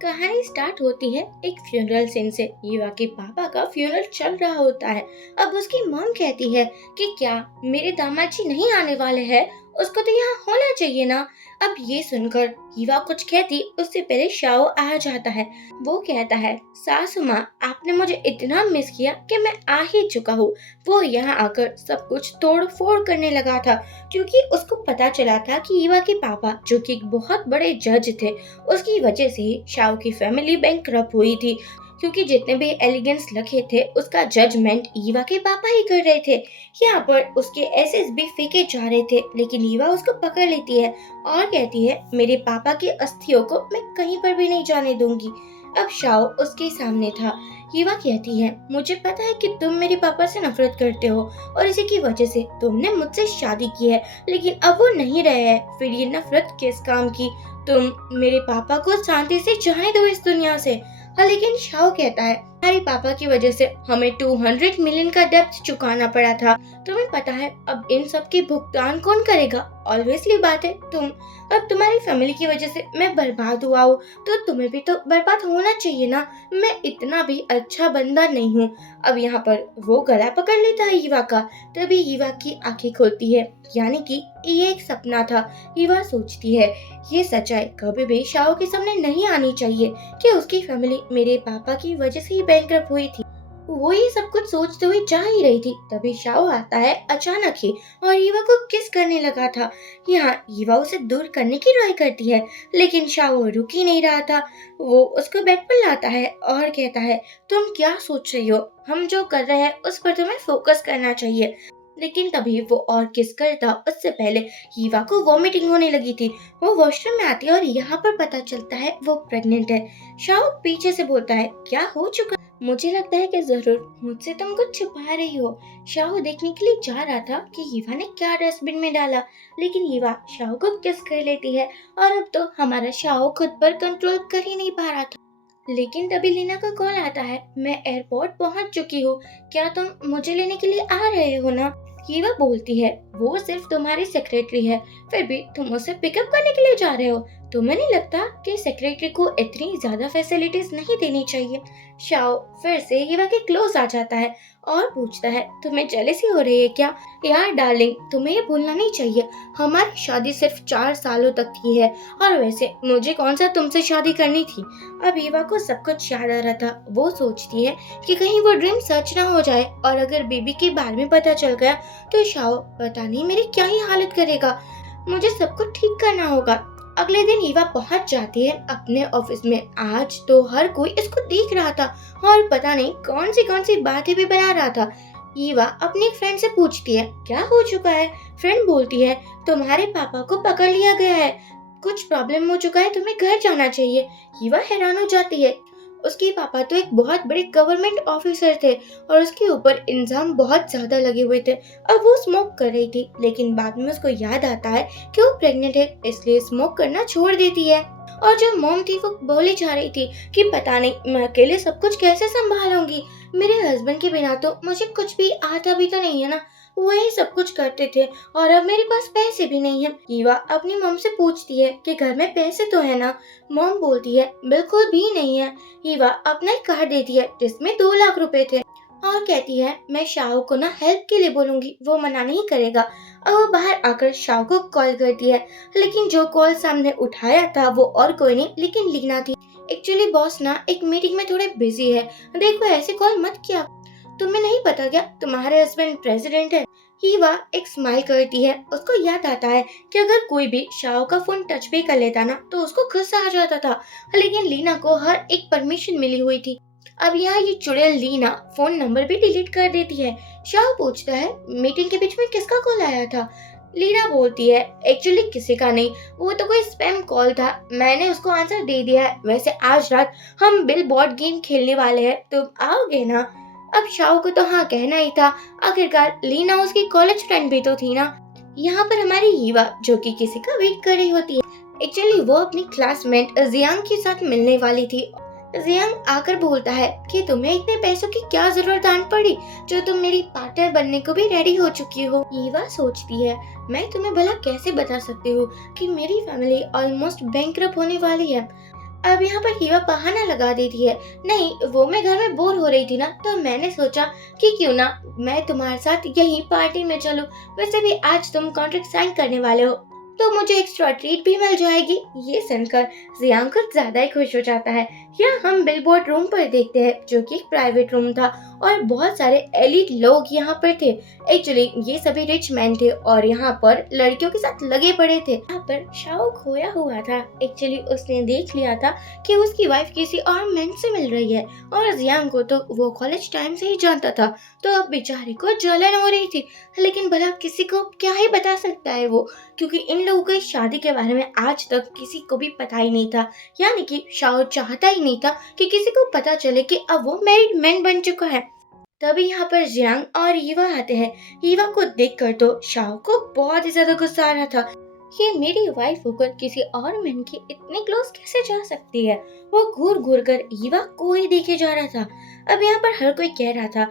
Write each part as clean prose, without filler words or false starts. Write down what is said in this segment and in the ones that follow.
कहानी स्टार्ट होती है एक फ्यूनरल सीन से। युवा के पापा का फ्यूनरल चल रहा होता है। अब उसकी मॉम कहती है कि क्या मेरे दामाद जी नहीं आने वाले हैं, उसको तो यहाँ होना चाहिए ना। अब ये सुनकर युवा कुछ कहती उससे पहले शाओ आ जाता है। वो कहता है, सासू माँ आपने मुझे इतना मिस किया कि मैं आ ही चुका हूँ। वो यहाँ आकर सब कुछ तोड़ फोड़ करने लगा था, क्योंकि उसको पता चला था कि युवा के पापा जो कि एक बहुत बड़े जज थे, उसकी वजह से ही शाओ की फैमिली बैंकरप्ट हुई थी। क्योंकि जितने भी एलिगेंस लिखे थे उसका जजमेंट ईवा के पापा ही कर रहे थे। यहाँ पर उसके एसेस भी फेंके जा रहे थे, लेकिन ईवा उसको पकड़ लेती है और कहती है, मेरे पापा की अस्थियों को मैं कहीं पर भी नहीं जाने दूंगी। अब शाओ उसके सामने था। ईवा कहती है, मुझे पता है कि तुम मेरे पापा से नफरत करते हो और इसी की वजह से तुमने मुझसे शादी की है, लेकिन अब वो नहीं रहे हैं, फिर ये नफरत किस काम की। तुम मेरे पापा को शांति से जाने दो इस दुनिया से। हाँ, लेकिन शाओ कहता है, हमारे पापा की वजह से हमें 200 मिलियन का डेब्ट चुकाना पड़ा था। तुम्हें पता है अब इन सब की भुगतान कौन करेगा? ऑब्वियसली बात है तुम। अब तुम्हारी फैमिली की वजह से मैं बर्बाद हुआ हूँ, तो तुम्हें भी तो बर्बाद होना चाहिए ना। मैं इतना भी अच्छा बंदा नहीं हूँ। अब यहाँ पर वो गला पकड़ लेता है ईवा का। तभी ईवा की आंखें खुलती है, यानी कि ये एक सपना था। ईवा सोचती है, ये सच्चाई कभी भी शाओ के सामने नहीं आनी चाहिए कि उसकी फैमिली मेरे पापा की वजह से ही बैंकरप्ट हुई थी। वो ये सब कुछ सोचते हुए जा ही रही थी, तभी शाओ आता है अचानक ही और ईवा को किस करने लगा था। यहाँ ईवा उसे दूर करने की ट्राई करती है, लेकिन शाओ रुक ही नहीं रहा था। वो उसको बेड पर लाता है और कहता है, तुम क्या सोच रही हो? हम जो कर रहे हैं उस पर तुम्हें फोकस करना चाहिए। लेकिन तभी वो और किस करता उससे पहले हीवा को वॉमिटिंग होने लगी थी। वो वॉशरूम में आती है और यहाँ पर पता चलता है वो प्रेग्नेंट है। शाओ पीछे से बोलता है, क्या हो चुका? मुझे लगता है कि जरूर मुझसे तुम कुछ छुपा रही हो। शाओ देखने के लिए जा रहा था कि हीवा ने क्या डस्टबिन में डाला, लेकिन हीवा शाओ को किस कर लेती है और अब तो हमारा शाओ खुद पर कंट्रोल कर ही नहीं पा रहा था। लेकिन तभी लीना का कॉल आता है, मैं एयरपोर्ट पहुंच चुकी हूँ, क्या तुम मुझे लेने के लिए आ रहे हो ना? हीवा बोलती है, वो सिर्फ तुम्हारी सेक्रेटरी है, फिर भी तुम उसे पिकअप करने के लिए जा रहे हो। तुम्हें नहीं लगता कि सेक्रेटरी को इतनी ज्यादा फैसिलिटीज नहीं देनी चाहिए? शाओ फिर से हीवा के क्लोज आ जाता है और पूछता है, तुम्हें जेलसी हो रही है क्या? यार डार्लिंग, तुम्हें ये भूलना नहीं चाहिए, हमारी शादी सिर्फ 4 सालों तक की है, और वैसे मुझे कौन सा तुमसे शादी करनी थी। अब हीवा को सब कुछ याद आ रहा था। वो सोचती है कि कहीं वो ड्रीम सच ना हो जाए, और अगर बेबी के बारे में पता चल गया तो शाओ पता नहीं मेरी क्या ही हालत करेगा। मुझे सब कुछ ठीक करना होगा। अगले दिन ईवा पहुंच जाती है अपने ऑफिस में। आज तो हर कोई इसको देख रहा था और पता नहीं कौन सी बातें भी बना रहा था। ईवा अपनी एक फ्रेंड से पूछती है, क्या हो चुका है? फ्रेंड बोलती है, तुम्हारे पापा को पकड़ लिया गया है, कुछ प्रॉब्लम हो चुका है, तुम्हें घर जाना चाहिए। ईवा हैरान हो जाती है। उसके पापा तो एक बहुत बड़े गवर्नमेंट ऑफिसर थे और उसके ऊपर इल्जाम बहुत ज्यादा लगे हुए थे। अब वो स्मोक कर रही थी, लेकिन बाद में उसको याद आता है कि वो प्रेग्नेंट है, इसलिए स्मोक करना छोड़ देती है। और जो मॉम थी वो बोली जा रही थी कि पता नहीं मैं अकेले सब कुछ कैसे संभालूंगी, मेरे हस्बैंड के बिना तो मुझे कुछ भी आता भी तो नहीं है ना, वही सब कुछ करते थे और अब मेरे पास पैसे भी नहीं है। ईवा अपनी मॉम से पूछती है कि घर में पैसे तो है ना? मॉम बोलती है, बिल्कुल भी नहीं है। ईवा अपना एक कार्ड देती है जिसमें 2 लाख रुपए थे और कहती है, मैं शाओ को ना हेल्प के लिए बोलूंगी, वो मना नहीं करेगा। अब वो बाहर आकर शाओ को कॉल करती है, लेकिन जो कॉल सामने उठाया था वो और कोई नहीं लेकिन लीना थी। एक्चुअली बॉस ना एक मीटिंग में थोड़े बिजी है, देखो ऐसे कॉल मत किया, तुम्हें नहीं पता क्या तुम्हारे हस्बैंड प्रेसिडेंट है? हीवा एक स्माइल करती है। उसको याद आता है कि अगर कोई भी शाओ का फोन टच भी कर लेता ना तो उसको गुस्सा आ जाता था, लेकिन लीना को हर एक परमिशन मिली हुई थी। अब यहाँ ये चुड़ैल लीना फोन नंबर भी डिलीट कर देती है। शाओ पूछता है, मीटिंग के बीच में किसका कॉल आया था? लीना बोलती है, एक्चुअली किसी का नहीं, वो तो कोई स्पैम कॉल था, मैंने उसको आंसर दे दिया है। वैसे आज रात हम बिल बोर्ड गेम खेलने वाले हैं, तुम आओगे ना? अब शाओ को तो हाँ कहना ही था, आखिरकार लीना उसकी कॉलेज फ्रेंड भी तो थी ना। यहाँ पर हमारी हीवा जो कि किसी का वेट कर रही होती है, एक्चुअली वो अपनी क्लासमेट जियांग के साथ मिलने वाली थी। जियांग आकर बोलता है कि तुम्हें इतने पैसों की क्या जरूरत आन पड़ी, जो तुम मेरी पार्टनर बनने को भी रेडी हो चुकी हो। हीवा सोचती है, मैं तुम्हें भला कैसे बता सकती हूँ कि मेरी फैमिली ऑलमोस्ट बैंकरप्ट होने वाली है। अब यहाँ पर हीवा बहाना लगा देती है, नहीं वो मैं घर में बोर हो रही थी ना, तो मैंने सोचा कि क्यों ना मैं तुम्हारे साथ यही पार्टी में चलूं। वैसे भी आज तुम कॉन्ट्रैक्ट साइन करने वाले हो तो मुझे एक्स्ट्रा ट्रीट भी मिल जाएगी। ये सुनकर जियांग कुछ ज्यादा ही खुश हो जाता है। यहाँ हम बिलबोर्ड रूम पर देखते हैं जो कि एक प्राइवेट रूम था और बहुत सारे एलिट लोग यहाँ पर थे। एक्चुअली ये सभी रिच मैन थे और यहाँ पर लड़कियों के साथ लगे पड़े थे। यहाँ पर शाओ खोया हुआ था। एक्चुअली उसने देख लिया था कि उसकी वाइफ किसी और मैन से मिल रही है और जियांग को तो वो कॉलेज टाइम से ही जानता था, तो अब बेचारे को जलन हो रही थी। लेकिन भला किसी को क्या ही बता सकता है वो, क्योंकि इन लोगों की शादी के बारे में आज तक किसी को भी पता ही नहीं था। यानी कि शाओ चाहता ही नहीं था कि किसी को पता चले कि अब वो मैरिड मैन बन चुका है। तभी यहाँ पर जियांग और हीवा आते हैं। हीवा को देखकर तो शाओ को बहुत ही ज्यादा गुस्सा आ रहा था। ये मेरी वाइफ होकर किसी और मैन के इतने क्लोज कैसे जा सकती है। वो घूर घूर कर हीवा को ही देखे जा रहा था। अब यहाँ पर हर कोई कह रहा था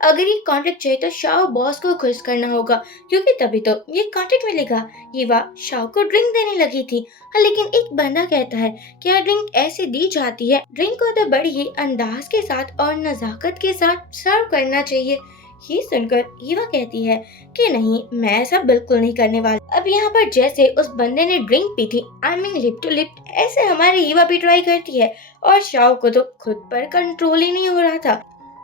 अगर ये कॉन्ट्रैक्ट चाहिए तो शाओ बॉस को खुश करना होगा, क्योंकि तभी तो ये कॉन्ट्रैक्ट मिलेगा। हीवा शाओ को ड्रिंक देने लगी थी। लेकिन एक बंदा कहता है क्या ड्रिंक ऐसे दी जाती है, ड्रिंक को तो बड़ी ही अंदाज के साथ और नजाकत के साथ सर्व करना चाहिए। ये सुनकर हीवा कहती है कि नहीं, मैं ऐसा बिल्कुल नहीं करने वाली। अब यहाँ पर जैसे उस बंदे ने ड्रिंक पी थी, I mean lip to lip, ऐसे हमारी हीवा भी ट्राई करती है और शाओ को तो खुद पर कंट्रोल ही नहीं हो रहा था।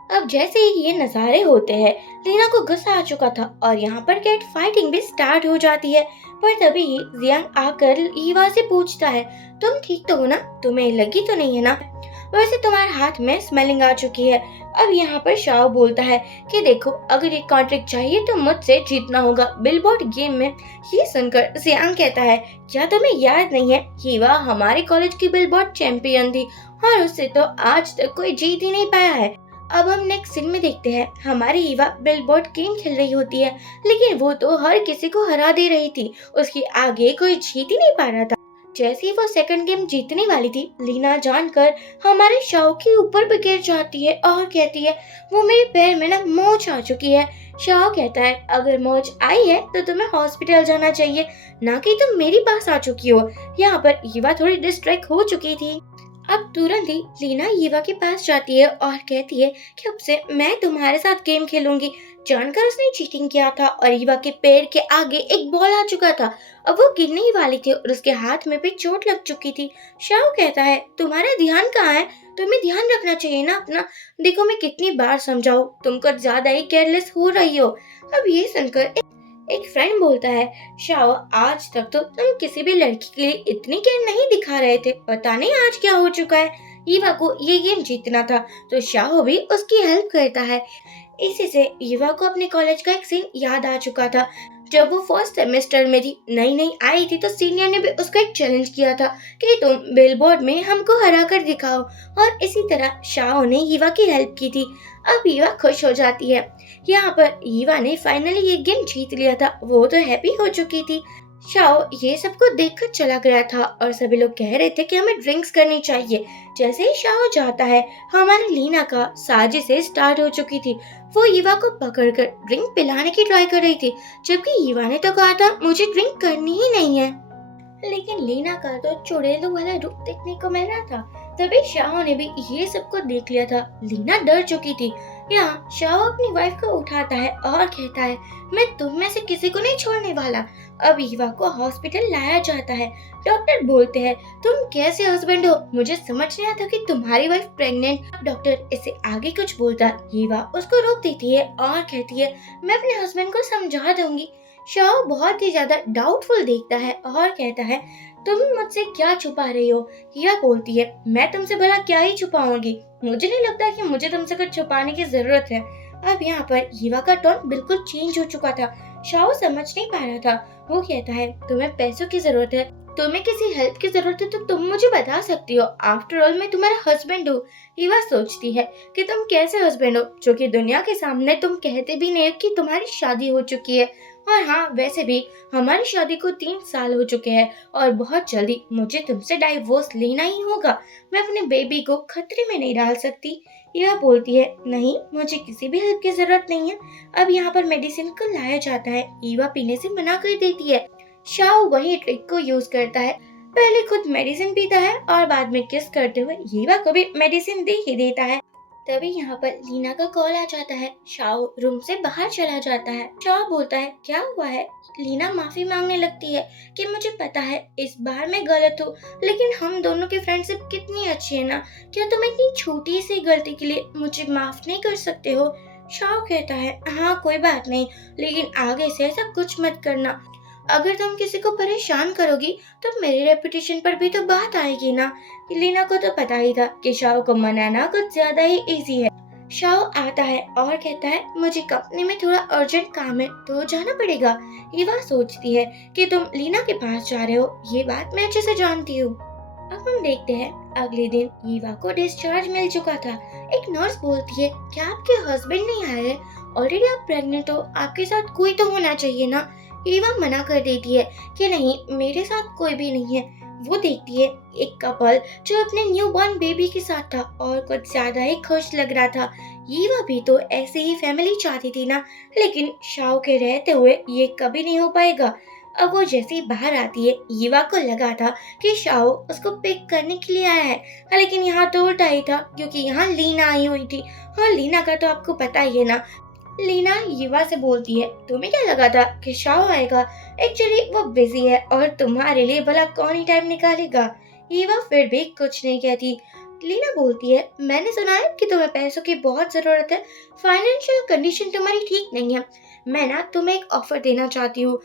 अब जैसे ही ये नज़ारे होते हैं, लीना को गुस्सा आ चुका था और यहाँ पर कैट फाइटिंग भी स्टार्ट हो जाती है। पर तभी ही जियांग आकर ईवा से पूछता है तुम ठीक तो हो ना, तुम्हें लगी तो नहीं है ना, वैसे तुम्हारे हाथ में स्मेलिंग आ चुकी है। अब यहाँ पर शाओ बोलता है कि देखो अगर ये कॉन्ट्रैक्ट चाहिए तो मुझसे जीतना होगा बिलबोर्ड गेम में। ये सुनकर जियांग कहता है क्या तुम्हें याद नहीं है, हीवा हमारे कॉलेज की बिलबोर्ड चैंपियन थी और उससे तो आज तक कोई जीत ही नहीं पाया है। अब हम नेक्स्ट सीन में देखते हैं हमारी हीवा बिलबोर्ड गेम खेल रही होती है, लेकिन वो तो हर किसी को हरा दे रही थी, उसके आगे कोई जीत ही नहीं पा रहा था। जैसे ही वो सेकंड गेम जीतने वाली थी, लीना जानकर हमारे शाओ के ऊपर भी गिर जाती है और कहती है वो मेरे पैर में ना मोच आ चुकी है। शाओ कहता है अगर मोच आई है तो तुम्हें हॉस्पिटल जाना चाहिए, ना कि तुम मेरे पास आ चुकी हो। यहाँ पर हीवा थोड़ी डिस्ट्रैक्ट हो चुकी थी। अब तुरंत ही लीना हीवा के पास जाती है और कहती है कि अब से मैं तुम्हारे साथ गेम खेलूंगी। जानकर उसने चीटिंग किया था और हीवा के पैर के आगे एक बॉल आ चुका था। अब वो गिरने ही वाली थी और उसके हाथ में भी चोट लग चुकी थी। शाओ कहता है तुम्हारा ध्यान कहाँ है, तुम्हें ध्यान रखना चाहिए ना अपना, देखो मैं कितनी बार समझाऊं, तुम कुछ ज्यादा ही केयरलेस हो रही हो। अब ये सुनकर एक फ्रेंड बोलता है शाओ आज तक तो तुम किसी भी लड़की के लिए इतनी केयर नहीं दिखा रहे थे, पता नहीं आज क्या हो चुका है। ईवा को ये गेम जीतना था तो शाओ भी उसकी हेल्प करता है। इसी से ईवा को अपने कॉलेज का एक सीन याद आ चुका था। जब वो फर्स्ट सेमेस्टर में थी, नई नई आई थी, तो सीनियर ने भी उसको एक चैलेंज किया था कि तुम बिलबोर्ड में हमको हरा कर दिखाओ, और इसी तरह शाओ ने ईवा की हेल्प की थी। अब ईवा खुश हो जाती है। यहाँ पर ईवा ने फाइनली ये गेम जीत लिया था, वो तो हैप्पी हो चुकी थी। शाओ ये सबको देखकर चला गया था और सभी लोग कह रहे थे कि हमें ड्रिंक्स करनी चाहिए। जैसे ही शाओ जाता है, हमारी लीना का साजिशें स्टार्ट हो चुकी थी। वो ईवा को पकड़कर ड्रिंक पिलाने की ट्राई कर रही थी, जबकि ईवा ने तो कहा था मुझे ड्रिंक करनी ही नहीं है। लेकिन लीना का तो चुड़ैलों वाला रूप देखने को मिल रहा था। तभी शाओ ने भी ये सब को देख लिया था। लीना डर चुकी थी। यहाँ शाओ अपनी वाइफ को उठाता है और कहता है मैं तुम में से किसी को नहीं छोड़ने वाला। अब ईवा को हॉस्पिटल लाया जाता है। डॉक्टर बोलते हैं तुम कैसे हस्बैंड हो, मुझे समझ नहीं आता कि तुम्हारी वाइफ प्रेग्नेंट। डॉक्टर इसे आगे कुछ बोलता, ईवा उसको रोक देती है और कहती है मैं अपने हस्बैंड को समझा दूंगी। शाओ बहुत ही ज्यादा डाउटफुल देखता है और कहता है तुम मुझसे क्या छुपा रही हो। हीरा बोलती है मैं तुमसे भला क्या ही छुपाऊंगी, मुझे नहीं लगता कि मुझे तुमसे कुछ छुपाने की जरूरत है। अब यहाँ पर हीवा का टोन बिल्कुल चेंज हो चुका था। शाओ समझ नहीं पा रहा था। वो कहता है तुम्हें पैसों की जरूरत है, तुम्हें किसी हेल्प की जरूरत है तो तुम मुझे बता सकती हो, आफ्टर ऑल मैं तुम्हारा हस्बैंड हूँ। हीवा सोचती है कि तुम कैसे हस्बैंड हो, जो कि दुनिया के सामने तुम कहते भी नहीं कि तुम्हारी शादी हो चुकी है। और हाँ, वैसे भी हमारी शादी को 3 साल हो चुके हैं और बहुत जल्दी मुझे तुमसे डाइवोर्स लेना ही होगा। मैं अपने बेबी को खतरे में नहीं डाल सकती। यह बोलती है नहीं, मुझे किसी भी हेल्प की जरूरत नहीं है। अब यहाँ पर मेडिसिन को लाया जाता है। ईवा पीने से मना कर देती है। शाओ वही ट्रिक को यूज करता है। पहले खुद मेडिसिन पीता है और बाद में किस करते हुए ईवा को भी मेडिसिन दे ही देता है। तभी यहाँ पर लीना का कॉल आ जाता है। शाओ रूम से बाहर चला जाता है। शाओ बोलता है क्या हुआ है। लीना माफी मांगने लगती है कि मुझे पता है इस बार मैं गलत हूँ, लेकिन हम दोनों की फ्रेंडशिप कितनी अच्छी है ना, क्या तुम इतनी छोटी सी गलती के लिए मुझे माफ नहीं कर सकते हो। शाओ कहता है हाँ कोई बात नहीं, लेकिन आगे से ऐसा कुछ मत करना। अगर तुम किसी को परेशान करोगी तो मेरे रेपुटेशन पर भी तो बात आएगी ना। लीना को तो पता ही था कि शाओ को मनाना कुछ ज्यादा ही इजी है। शाओ आता है और कहता है मुझे कंपनी में थोड़ा अर्जेंट काम है तो जाना पड़ेगा। ईवा सोचती है कि तुम लीना के पास जा रहे हो, ये बात मैं अच्छे से जानती हूँ। अब हम देखते हैं अगले दिन ईवा को डिस्चार्ज मिल चुका था। एक नर्स बोलती है क्या आपके हस्बैंड नहीं आए हैं? ऑलरेडी आप प्रेग्नेंट हो, आपके साथ कोई तो होना चाहिए ना। ईवा मना कर देती है कि नहीं मेरे साथ कोई भी नहीं है। वो देखती है एक कपल जो अपने न्यू बॉर्न बेबी के साथ था और कुछ ज्यादा ही खुश लग रहा था। ईवा भी तो ऐसे ही फैमिली चाहती थी ना, लेकिन शाओ के रहते हुए ये कभी नहीं हो पाएगा। अब वो जैसे ही बाहर आती है ईवा को लगा था कि शाओ उसको पिक करने के लिए आया है, लेकिन यहाँ तो उल्टा ही था क्योंकि यहाँ लीना आई हुई थी। और लीना का तो आपको पता ही है ना। लीना ईवा से बोलती है तुम्हें क्या लगा था कि शाओ आएगा, एक्चुअली वो बिजी है और तुम्हारे लिए भला कौन ही टाइम निकालेगा। ईवा फिर भी कुछ नहीं कहती। लीना बोलती है मैंने सुना है कि तुम्हें पैसों की बहुत जरूरत है, फाइनेंशियल कंडीशन तुम्हारी ठीक नहीं है। मैं ना तुम्हें एक ऑफर देना चाहती हूँ।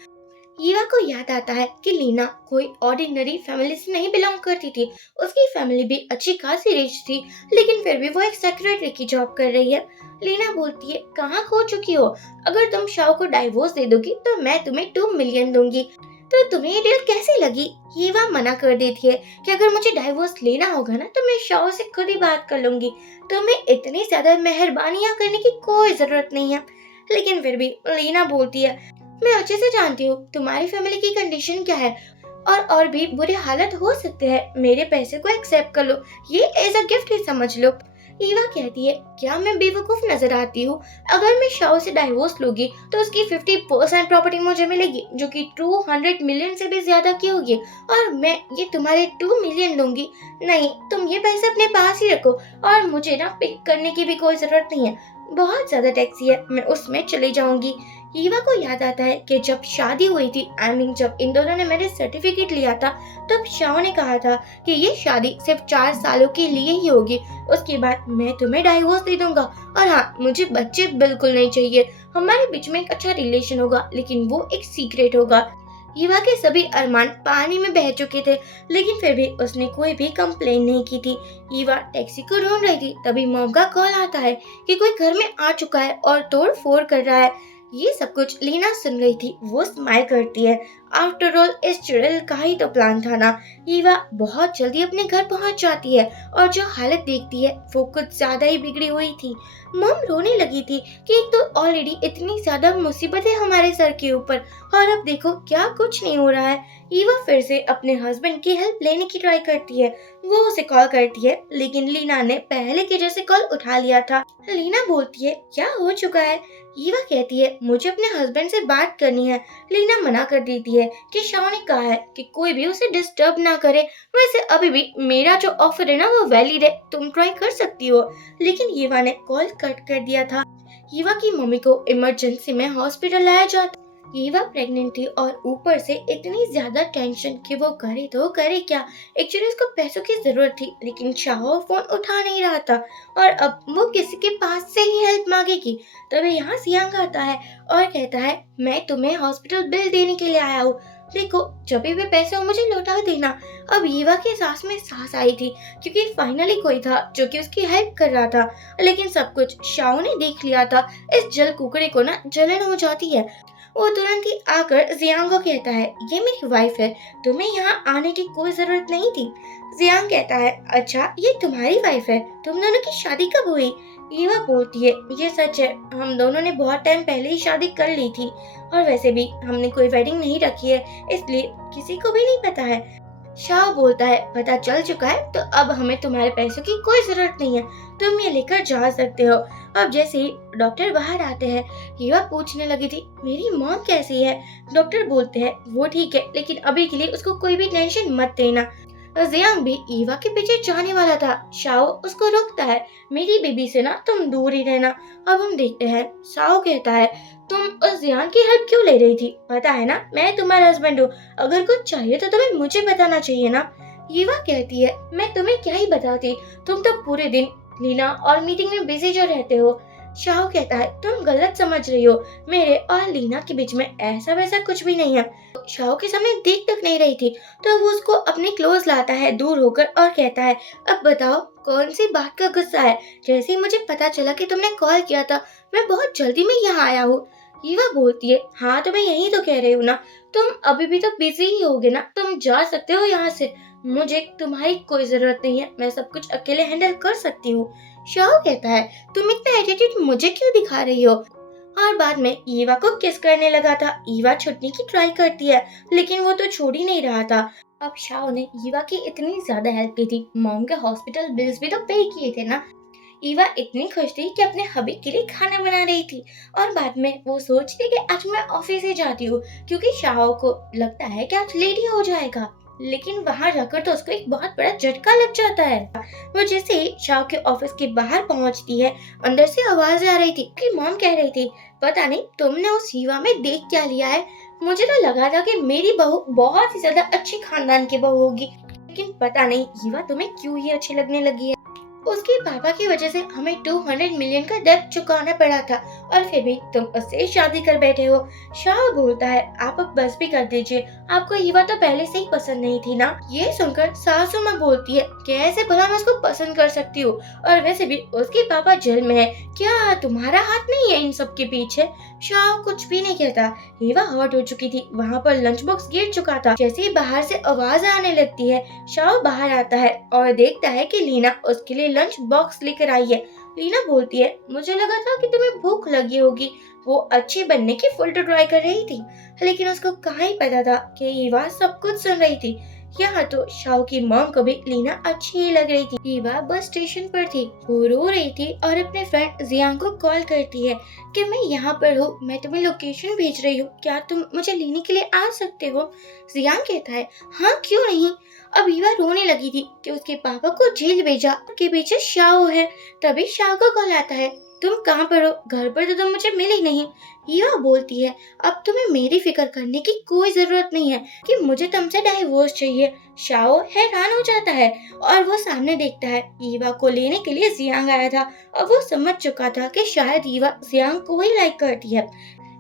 ईवा को याद आता है कि लीना कोई ऑर्डिनरी फैमिली से नहीं बिलोंग करती थी। उसकी फैमिली भी अच्छी खासी रिच थी, लेकिन फिर भी वो एक सेक्रेटरी की जॉब कर रही है। लीना बोलती है कहाँ खो चुकी हो, अगर तुम शाओ को डाइवोर्स दे दोगी तो मैं तुम्हें 2 मिलियन दूंगी। तो तुम्हें ये डील कैसी लगी। ईवा मना कर देती है कि अगर मुझे डाइवोर्स लेना होगा ना तो मैं शाओ से खुद ही बात कर लूंगी, तुम्हें इतनी ज्यादा मेहरबानियां करने की कोई जरूरत नहीं है। लेकिन फिर भी लीना बोलती है मैं अच्छे से जानती हूँ तुम्हारी फैमिली की कंडीशन क्या है, और भी बुरे हालत हो सकते हैं। मेरे पैसे को एक्सेप्ट कर लो, ये एज अ गिफ्ट ही समझ लो। ईवा कहती है क्या मैं बेवकूफ नजर आती हूँ, अगर मैं शाओ से डाइवोर्स लूंगी तो उसकी 50% प्रॉपर्टी मुझे मिलेगी जो कि 200 मिलियन से भी ज्यादा की होगी, और मैं ये तुम्हारे 2 मिलियन लूंगी। नहीं, तुम ये पैसे अपने पास ही रखो और मुझे ना पिक करने की भी कोई जरूरत नहीं है। बहुत ज्यादा टैक्सी है, मैं उसमें चली जाऊंगी। ईवा को याद आता है कि जब शादी हुई थी, जब इन दोनों ने मैरिज सर्टिफिकेट लिया था, तब शाओ ने कहा था कि ये शादी सिर्फ 4 सालों के लिए ही होगी, उसके बाद मैं तुम्हें डाइवोर्स दे दूंगा। और हाँ, मुझे बच्चे बिल्कुल नहीं चाहिए, हमारे बीच में एक अच्छा रिलेशन होगा लेकिन वो एक सीक्रेट होगा। ईवा के सभी अरमान पानी में बह चुके थे, लेकिन फिर भी उसने कोई भी कंप्लेन नहीं की थी। ईवा टैक्सी को ढूंढ रही थी, तभी मॉम का कॉल आता है कि कोई घर में आ चुका है और तोड़ फोड़ कर रहा है। ये सब कुछ लीना सुन रही थी। वो स्माइल करती है, आफ्टर ऑल इस चुड़ैल का ही तो प्लान था ना। ईवा बहुत जल्दी अपने घर पहुंच जाती है और जो हालत देखती है वो कुछ ज्यादा ही बिगड़ी हुई थी। मॉम रोने लगी थी कि एक तो ऑलरेडी इतनी ज्यादा मुसीबतें हमारे सर के ऊपर, और अब देखो क्या कुछ नहीं हो रहा है। ईवा फिर से अपने हस्बैंड की हेल्प लेने की ट्राई करती है। वो उसे कॉल करती है, लेकिन लीना ने पहले के जैसे कॉल उठा लिया था। लीना बोलती है क्या हो चुका है। ईवा कहती है मुझे अपने हस्बैंड से बात करनी है। लीना मना कर देती है कि शाओ ने कहा है कि कोई भी उसे डिस्टर्ब ना करे। वैसे अभी भी मेरा जो ऑफर है ना वो वैलिड है, तुम ट्राई कर सकती हो। लेकिन ईवा ने कॉल कट कर दिया था। ईवा की मम्मी को इमरजेंसी में हॉस्पिटल लाया जाता। ईवा प्रेग्नेंट थी और ऊपर से इतनी ज्यादा टेंशन कि वो करे तो करे क्या। एक्चुअली उसको पैसों की जरूरत थी, लेकिन शाओ फोन उठा नहीं रहा था और अब वो किसी के पास से ही हेल्प मांगेगी। तभी यहाँ सियांग आता है और कहता है मैं तुम्हें हॉस्पिटल बिल देने के लिए आया हूँ, देखो जब भी पैसे हो मुझे लौटा देना। अब ईवा की सांस में सांस आई थी क्योंकि फाइनली कोई था जो कि उसकी हेल्प कर रहा था, लेकिन सब कुछ शाओ ने देख लिया था। इस जल कुकड़े को ना जलन हो जाती है। वो तुरंत ही आकर जियांग को कहता है ये मेरी वाइफ है, तुम्हें यहाँ आने की कोई जरूरत नहीं थी। जियांग कहता है अच्छा ये तुम्हारी वाइफ है, तुम दोनों की शादी कब हुई। ईवा बोलती है ये सच है, हम दोनों ने बहुत टाइम पहले ही शादी कर ली थी और वैसे भी हमने कोई वेडिंग नहीं रखी है, इसलिए किसी को भी नहीं पता है। शाह बोलता है पता चल चुका है, तो अब हमें तुम्हारे पैसों की कोई जरूरत नहीं है, तुम ये लेकर जा सकते हो। अब जैसे ही डॉक्टर बाहर आते हैं, हीवा पूछने लगी थी मेरी मॉम कैसी है। डॉक्टर बोलते हैं वो ठीक है, लेकिन अभी के लिए उसको कोई भी टेंशन मत देना। जियांग भी ईवा के पीछे जाने वाला था, शाओ उसको रोकता है मेरी बेबी से ना तुम दूर ही रहना। अब हम देखते हैं, शाओ कहता है तुम उस जियांग की हेल्प क्यों ले रही थी, पता है ना मैं तुम्हारा हस्बैंड हूँ, अगर कुछ चाहिए तो तुम्हें मुझे बताना चाहिए ना। ईवा कहती है मैं तुम्हें क्या ही बताती, तुम तो पूरे दिन लीना और मीटिंग में बिजी जो रहते हो। शाओ कहता है तुम गलत समझ रही हो, मेरे और लीना के बीच में ऐसा वैसा कुछ भी नहीं है। शाओ के सामने देख तक नहीं रही थी, तो वो उसको अपने क्लोज लाता है दूर होकर और कहता है अब बताओ कौन सी बात का गुस्सा है, जैसे ही मुझे पता चला कि तुमने कॉल किया था मैं बहुत जल्दी में यहाँ आया हूँ। ईवा बोलती है हाँ तो मैं यही तो कह रही हूँ ना, तुम अभी भी तो बिजी ही होगे ना, तुम जा सकते हो यहाँ से, मुझे तुम्हारी कोई जरूरत नहीं है, मैं सब कुछ अकेले हैंडल कर सकती हूँ। शाओ कहता है तुम इतना एटीट्यूड मुझे क्यों दिखा रही हो, और बाद में ईवा को किस करने लगा था। ईवा छुटने की ट्राई करती है, लेकिन वो तो छोड़ ही नहीं रहा था। अब शाओ ने ईवा की इतनी ज्यादा हेल्प की थी, मॉम के हॉस्पिटल बिल्स भी तो पे किए थे ना। ईवा इतनी खुश थी कि अपने हबी के लिए खाना बना रही थी, और बाद में वो सोचती कि आज मैं ऑफिस ही जाती हूँ, क्योंकि शाओ को लगता है कि आज लेट ही हो जाएगा। लेकिन वहां जाकर तो उसको एक बहुत बड़ा झटका लग जाता है। वो जैसे ही शाओ के ऑफिस के बाहर पहुंचती है, अंदर से आवाज आ रही थी कि मॉम कह रही थी पता नहीं तुमने उस हीवा में देख क्या लिया है, मुझे तो लगा था कि मेरी बहू बहुत ही ज्यादा अच्छे खानदान की बहू होगी, लेकिन पता नहीं हीवा तुम्हें क्यों ही अच्छी लगने लगी है। उसके पापा की वजह से हमें 200 मिलियन का डेब्ट चुकाना पड़ा था, और फिर भी तुम उससे शादी कर बैठे हो। शाह बोलता है आप अब बस भी कर दीजिए, आपको ईवा तो पहले से ही पसंद नहीं थी ना। ये सुनकर सासू माँ बोलती है कैसे भला मैं उसको पसंद कर सकती हूँ, और वैसे भी उसके पापा जेल में है, क्या तुम्हारा हाथ नहीं है इन सब के पीछे। शाह कुछ भी नहीं कहता। ईवा हॉट हो चुकी थी, वहाँ पर लंच बॉक्स गिर चुका था। जैसे ही बाहर से आवाज आने लगती है, शाह बाहर आता है और देखता है कि लीना उसके लिए लंच बॉक्स लेकर आई है। लीना बोलती है मुझे लगा था कि तुम्हें भूख लगी होगी। वो अच्छी बनने की फुल ट्राई कर रही थी, लेकिन उसको कहाँ ही पता था कि ईवा सब कुछ सुन रही थी। यहाँ तो शाओ की मॉम को भी लीना अच्छी ही लग रही थी। ईवा बस स्टेशन पर थी, वो रो रही थी और अपने फ्रेंड जियांग को कॉल करती है कि मैं यहाँ पर हूँ, मैं तुम्हें लोकेशन भेज रही हूँ, क्या तुम मुझे लेने के लिए आ सकते हो। जियांग कहता है हाँ क्यों नहीं। अब ईवा रोने लगी थी कि उसके पापा को जेल भेजा, के पीछे शाओ है। तभी शाओ का कॉल आता है तुम कहाँ पर हो, घर पर तो तुम मुझे मिली नहीं। ईवा बोलती है अब तुम्हें मेरी फिक्र करने की कोई जरूरत नहीं है कि मुझे तुमसे डाइवोर्स चाहिए। शाओ हैरान हो जाता है और वो सामने देखता है ईवा को लेने के लिए जियांग आया था। अब वो समझ चुका था कि शायद ईवा जियांग को ही लाइक करती है।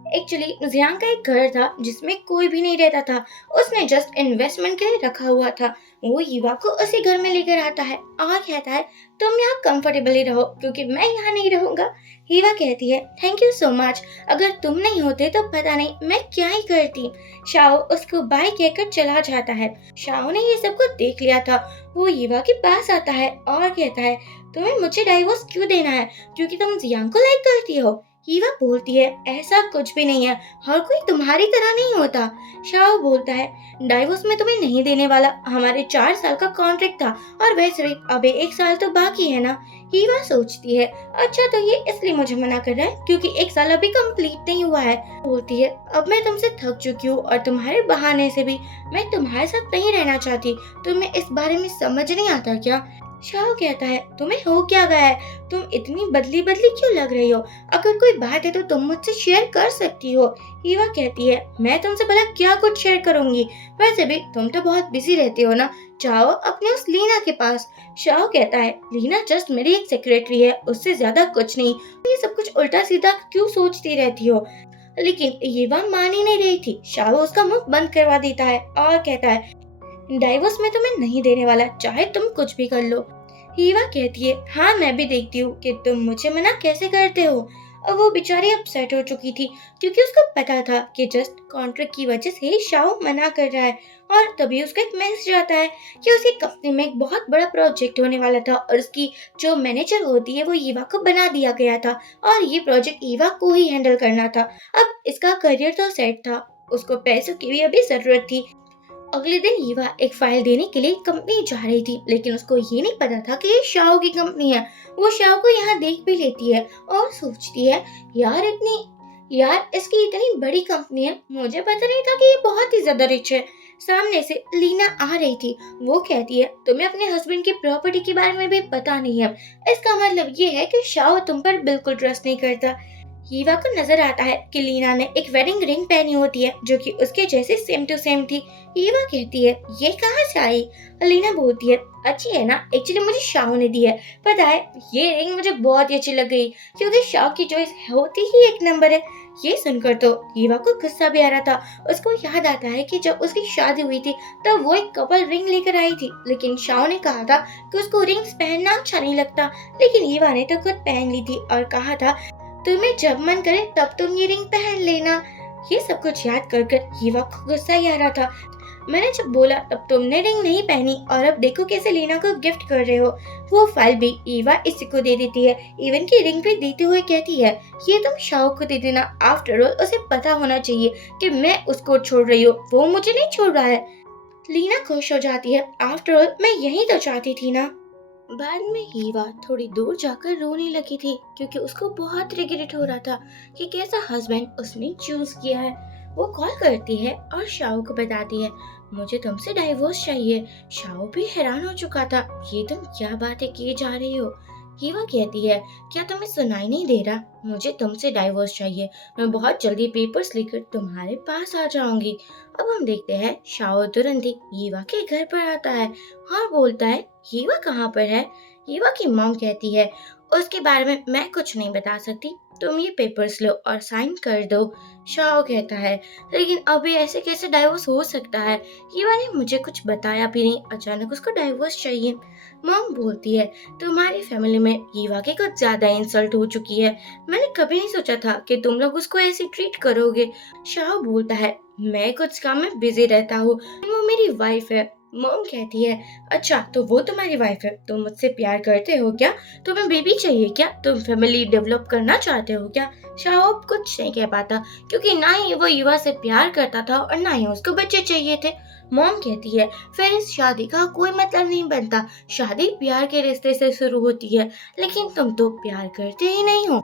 एक्चुअली जियांग का एक घर था जिसमें कोई भी नहीं रहता था, उसने जस्ट इन्वेस्टमेंट के लिए रखा हुआ था। वो ईवा को उसी घर में लेकर आता है और कहता है तुम यहाँ कंफर्टेबली रहो क्योंकि मैं यहाँ नहीं रहूंगा। ईवा कहती है थैंक यू सो मच, अगर तुम नहीं होते तो पता नहीं मैं क्या ही करती। शाओ उसको बाय कहकर चला जाता है। शाओ ने ये सब कुछ देख लिया था, वो ईवा के पास आता है और कहता है तुम्हें मुझे डाइवोर्स क्यों देना है, क्योंकि तुम जियांग को लाइक करती हो। ईवा बोलती है ऐसा कुछ भी नहीं है, हर कोई तुम्हारी तरह नहीं होता। शाओ बोलता है डाइवोर्स में तुम्हें नहीं देने वाला, हमारे 4 साल का कॉन्ट्रैक्ट था और वैसे भी अभी 1 साल तो बाकी है ना। ईवा सोचती है अच्छा तो ये इसलिए मुझे मना कर रहा है क्योंकि 1 साल अभी कंप्लीट नहीं हुआ है। बोलती है अब मैं तुमसे थक चुकी हूँ और तुम्हारे बहाने से भी मैं तुम्हारे साथ नहीं रहना चाहती, तुम्हें इस बारे में समझ नहीं आता क्या। शाओ कहता है तुम्हें हो क्या गया है, तुम इतनी बदली बदली क्यों लग रही हो, अगर कोई बात है तो तुम मुझसे शेयर कर सकती हो। ईवा कहती है मैं तुमसे भला क्या कुछ शेयर करूंगी, वैसे भी तुम तो बहुत बिजी रहती हो ना, जाओ अपने उस लीना के पास। शाओ कहता है लीना जस्ट मेरी एक सेक्रेटरी है, उससे ज्यादा कुछ नहीं, ये सब कुछ उल्टा सीधा क्यों सोचती रहती हो। लेकिन ईवा मान ही नहीं रही थी। शाओ उसका मुंह बंद करवा देता है और कहता है डाइवोर्स में तुम्हें नहीं देने वाला, चाहे तुम कुछ भी कर लो। हीवा कहती है हाँ मैं भी देखती हूँ कि तुम मुझे मना कैसे करते हो। अब वो बेचारी अपसेट हो चुकी थी क्योंकि उसको पता था कि जस्ट कॉन्ट्रैक्ट की वजह से ही शाओ मना कर रहा है, और तभी उसका एक मैसेज आता है कि उसकी कंपनी में एक बहुत बड़ा प्रोजेक्ट होने वाला था और उसकी जो मैनेजर होती है वो ईवा को बना दिया गया था और ये प्रोजेक्ट ईवा को ही हैंडल करना था। अब इसका करियर तो सेट था, उसको पैसों की भी अभी जरूरत थी, अगले दिन ईवा एक फाइल देने के लिए कंपनी जा रही थी, लेकिन उसको ये नहीं पता था कि ये शाओ की कंपनी है। वो शाओ को यहाँ देख भी लेती है और सोचती है, यार इसकी इतनी बड़ी कंपनी है, मुझे पता नहीं था कि ये बहुत ही ज्यादा रिच है। सामने से लीना आ रही थी। वो कहती है, तुम्हें अपने हस्बैंड की प्रॉपर्टी के बारे में भी पता नहीं है। इसका मतलब ये है कि शाओ तुम पर बिल्कुल ट्रस्ट नहीं करता। हीवा को नजर आता है कि लीना ने एक वेडिंग रिंग पहनी होती है जो कि उसके जैसे सेम टू सेम थी। हीवा कहती है, ये कहाँ से आई? लीना बोलती है, अच्छी है ना, एक्चुअली मुझे शाओ ने दी है। पता है, ये रिंग मुझे बहुत ही अच्छी लग गई क्योंकि शाओ की चॉइस होती ही एक नंबर है। ये सुनकर तो हीवा को गुस्सा भी आ रहा था। उसको याद आता है कि जब उसकी शादी हुई थी तब वो एक कपल रिंग लेकर आई थी, लेकिन शाओ ने कहा था कि उसको रिंग्स पहनना अच्छा नहीं लगता, लेकिन हीवा ने तो खुद पहन ली थी और कहा था, तुम्हें जब मन करे तब तुम ये रिंग पहन लेना। ये सब कुछ याद कर कर हीवा को गुस्सा ही आ रहा था। मैंने जब बोला तब तुमने रिंग नहीं पहनी और अब देखो कैसे लीना को गिफ्ट कर रहे हो। वो फाइल भी ईवा इसी को दे देती है, इवन की रिंग भी देते हुए कहती है, ये तुम शाओ को दे देना। आफ्टर ऑल उसे पता होना चाहिए कि मैं उसको छोड़ रही हूँ, वो मुझे नहीं छोड़ रहा है। लीना खुश हो जाती है, आफ्टर ऑल मैं यही तो चाहती थी ना। बाद में हीवा थोड़ी दूर जाकर रोने लगी थी क्योंकि उसको बहुत रिग्रेट हो रहा था कि कैसा हस्बैंड उसने चूज किया है। वो कॉल करती है और शाओ को बताती है, मुझे तुमसे डाइवोर्स चाहिए। शाओ भी हैरान हो चुका था, ये तुम क्या बातें किए जा रही हो? हीवा कहती है, क्या तुम्हें सुनाई नहीं दे रहा? मुझे तुमसे डाइवोर्स चाहिए। मैं बहुत जल्दी पेपर्स लेकर तुम्हारे पास आ जाऊंगी। अब हम देखते हैं शाओ तुरंत ही हीवा के घर पर आता है और बोलता है, हीवा कहाँ पर है? हीवा की मॉम कहती है, उसके बारे में मैं कुछ नहीं बता सकती, तुम ये पेपर्स लो और साइन कर दो। शाओ कहता है, लेकिन अभी ऐसे कैसे डाइवोर्स हो सकता है? हीवा ने मुझे कुछ बताया भी नहीं, अचानक उसको डाइवोर्स चाहिए। मॉम बोलती है, तुम्हारी फैमिली में हीवा की कुछ ज्यादा इंसल्ट हो चुकी है। मैंने कभी नहीं सोचा था कि तुम लोग उसको ऐसे ट्रीट करोगे। शाओ बोलता है, मैं कुछ काम में बिजी रहता हूँ, वो मेरी वाइफ है। मॉम कहती है, अच्छा तो वो तुम्हारी वाइफ है, तुम मुझसे प्यार करते हो क्या? तुम्हें बेबी चाहिए क्या? तुम फैमिली डेवलप करना चाहते हो क्या? शाओ कुछ नहीं कह पाता क्योंकि ना ही वो युवा से प्यार करता था और ना ही उसको बच्चे चाहिए थे। मॉम कहती है, फिर इस शादी का कोई मतलब नहीं बनता। शादी प्यार के रिश्ते से शुरू होती है, लेकिन तुम तो प्यार करते ही नहीं हो।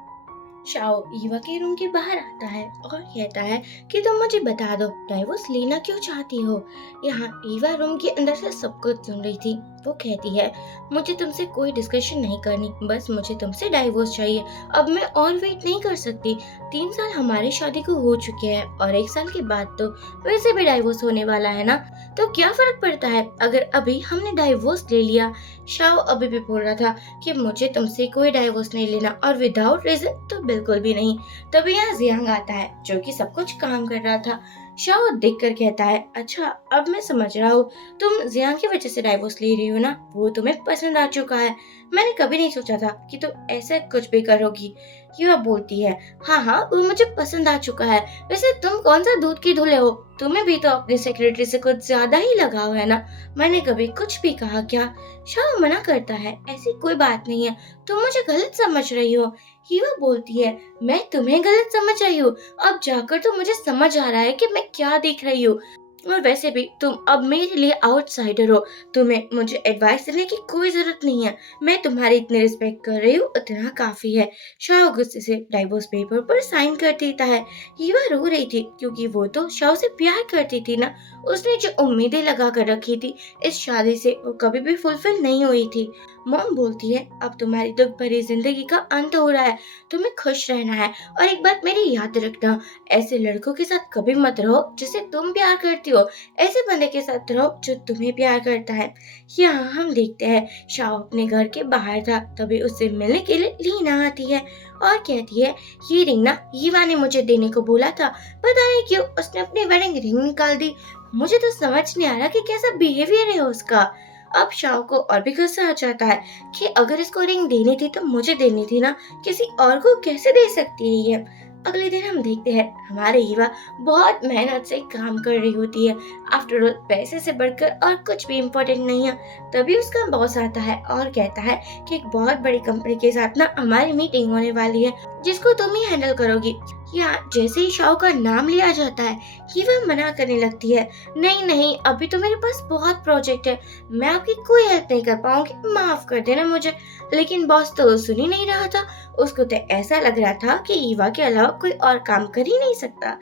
शाओ ईवा के रूम के बाहर आता है और कहता है कि तुम मुझे बता दो, डाइवोर्स लेना क्यों चाहती हो? यहाँ ईवा रूम के अंदर से सब कुछ सुन रही थी। वो कहती है, मुझे तुमसे कोई डिस्कशन नहीं करनी, बस मुझे तुमसे डाइवोर्स चाहिए। अब मैं और वेट नहीं कर सकती। 3 साल हमारी शादी को हो चुके हैं और 1 साल के बाद तो वैसे भी डाइवोर्स होने वाला है ना, तो क्या फर्क पड़ता है अगर अभी हमने डाइवोर्स ले लिया? शाओ अभी भी बोल रहा था कि मुझे तुमसे कोई डाइवोर्स नहीं लेना और विदाउट रीजन तो बिल्कुल भी नहीं। तभी यहाँ जियांग आता है जो कि सब कुछ काम कर रहा था। शाओ देख कर कहता है, अच्छा अब मैं समझ रहा हूँ, तुम जियांग की वजह से डाइवोर्स ले रही हो ना, वो तुम्हें पसंद आ चुका है। मैंने कभी नहीं सोचा था कि तुम ऐसे कुछ भी करोगी। युवा बोलती है, हाँ वो मुझे पसंद आ चुका है। वैसे तुम कौन सा दूध की धुले हो? तुम्हें भी तो अपनी सेक्रेटरी से कुछ ज्यादा ही लगाव है ना। मैंने कभी कुछ भी कहा क्या? शाओ मना करता है, ऐसी कोई बात नहीं है, तुम मुझे गलत समझ रही हो। हीवा बोलती है, मैं तुम्हें गलत समझ रही हूँ? अब जाकर तो मुझे समझ आ रहा है कि मैं क्या देख रही हूँ। और वैसे भी तुम अब मेरे लिए आउटसाइडर हो, तुम्हें मुझे एडवाइस देने की कोई जरूरत नहीं है। मैं तुम्हारी इतनी रिस्पेक्ट कर रही हूँ, उतना काफी है। शाओ गुस्से से डाइवोर्स पेपर पर साइन कर देता है। हीवा रो रही थी क्योंकि वो तो शाओ से प्यार करती थी ना। उसने जो उम्मीदें लगा कर रखी थी इस शादी से, वो कभी भी फुलफिल नहीं हुई थी। मॉम बोलती है, अब तुम्हारी दुख भरी जिंदगी का अंत हो रहा है, तुम्हें खुश रहना है। और एक बात मेरी याद रखना, ऐसे लड़कों के साथ कभी मत रहो जिसे तुम प्यार करती हो, ऐसे बंदे के साथ रहो जो तुम्हें प्यार करता है। यहाँ हम देखते हैं शाओ अपने घर के बाहर था, तभी उससे मिलने के लिए लीना आती है और कहती है, ये रिंग ना हीवा ने मुझे देने को बोला था, पता नहीं क्यों उसने अपनी वेडिंग रिंग निकाल दी। मुझे तो समझ नहीं आ रहा कि कैसा बिहेवियर है उसका। अब शाओ को और भी गुस्सा आ जाता है कि अगर इसको रिंग देनी थी तो मुझे देनी थी ना, किसी और को कैसे दे सकती है ये। अगले दिन हम देखते हैं हमारे हीवा बहुत मेहनत से काम कर रही होती है। आफ्टर ऑल पैसे से बढ़कर और कुछ भी इम्पोर्टेंट नहीं है। तभी उसका बॉस आता है और कहता है कि एक बहुत बड़ी कंपनी के साथ ना हमारी मीटिंग होने वाली है जिसको तुम ही हैंडल करोगी। यहाँ जैसे ही शाओ का नाम लिया जाता है, हीवा मना करने लगती है। नहीं नहीं, अभी तो मेरे पास बहुत प्रोजेक्ट है, मैं आपकी कोई हेल्प नहीं कर पाऊंगी, माफ कर देना मुझे। लेकिन बॉस तो सुन ही नहीं रहा था। उसको तो ऐसा लग रहा था कि हीवा के अलावा कोई और काम कर ही नहीं सकता।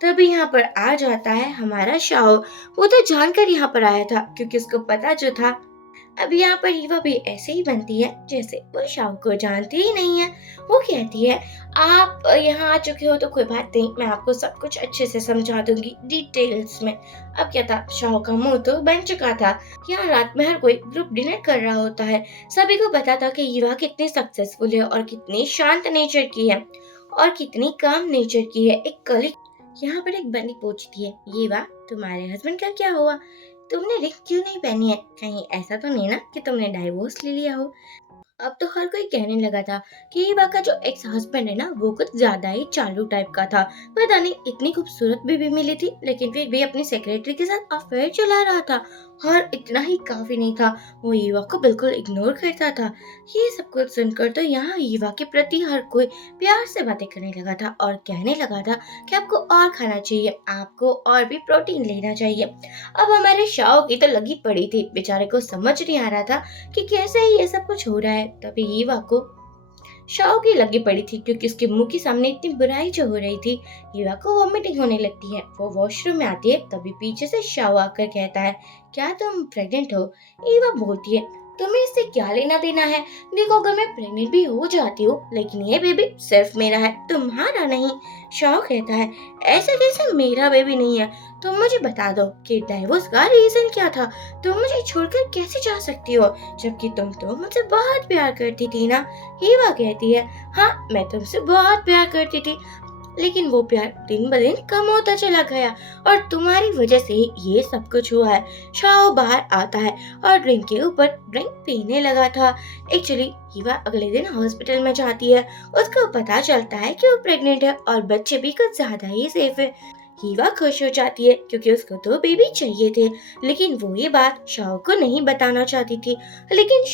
तभी यहाँ पर आ जाता है हमारा शाओ। वो तो जानकर यहाँ पर आया था, क्योंकि उसको पता जो था। अब यहाँ पर हीवा भी ऐसे ही बनती है जैसे वो शाओ को जानती ही नहीं है। वो कहती है, आप यहाँ आ चुके हो तो कोई बात नहीं, मैं आपको सब कुछ अच्छे से समझा दूंगी डिटेल्स में। अब क्या था, शाओ का मुंह तो बन चुका था। यहाँ रात में हर कोई ग्रुप डिनर कर रहा होता है। सभी को पता था कि हीवा कितनी सक्सेसफुल है और कितनी शांत नेचर की है और कितनी काम नेचर की है। एक कलीग यहाँ पर एक बंदी पूछती है, हीवा तुम्हारे हस्बैंड का क्या हुआ? तुमने रिंग क्यों नहीं पहनी है? कहीं ऐसा तो नहीं ना कि तुमने डाइवोर्स ले लिया हो? अब तो हर कोई कहने लगा था कि हीवा का जो एक्स हस्बैंड है ना, वो कुछ ज्यादा ही चालू टाइप का था। पता नहीं इतनी खूबसूरत बीवी मिली थी, लेकिन फिर भी अपनी सेक्रेटरी के साथ अफेयर चला रहा था। और इतना ही काफी नहीं था, वो हीवा को बिल्कुल इग्नोर करता था। ये सब कुछ सुनकर तो यहाँ हीवा के प्रति हर कोई प्यार से बातें करने लगा था और कहने लगा था कि आपको और खाना चाहिए, आपको और भी प्रोटीन लेना चाहिए। अब हमारे शाओ की तो लगी पड़ी थी, बेचारे को समझ नहीं आ रहा था कि कैसे ही ये सब कुछ हो रहा है। तभी हीवा को शाओ की लगी पड़ी थी, क्योंकि उसके मुंह के सामने इतनी बुराई जो हो रही थी। हीवा को वॉमिटिंग होने लगती है। वो वॉशरूम में आती है, तभी पीछे से शाओ आकर कहता है, क्या तुम प्रेग्नेंट हो? हीवा बोलती है, तुम्हें इससे क्या लेना देना है? देखो, अगर मैं प्रेग्नेंट भी हो जाती हूँ, लेकिन ये बेबी सिर्फ मेरा है, तुम्हारा नहीं। शाओ कहता है, ऐसा कैसे मेरा बेबी नहीं है? तुम मुझे बता दो कि डाइवोर्स का रीजन क्या था? तुम मुझे छोड़कर कैसे जा सकती हो, जबकि तुम तो मुझसे बहुत प्यार करती थी ना? हीवा कहती है, हाँ मैं तुमसे बहुत प्यार करती थी, लेकिन वो प्यार दिन ब दिन कम होता चला गया और तुम्हारी वजह से ही ये सब कुछ हुआ है। शाओ बाहर आता है और ड्रिंक के ऊपर ड्रिंक पीने लगा था। एक्चुअली हीवा अगले दिन हॉस्पिटल में जाती है। उसको पता चलता है कि वो प्रेग्नेंट है और बच्चे भी कुछ ज्यादा ही सेफ है। हीवा खुश हो जाती है, क्योंकि उसको तो बेबी चाहिए थे, लेकिन वो ये बात शाओ को नहीं बताना चाहती थी। लेकिन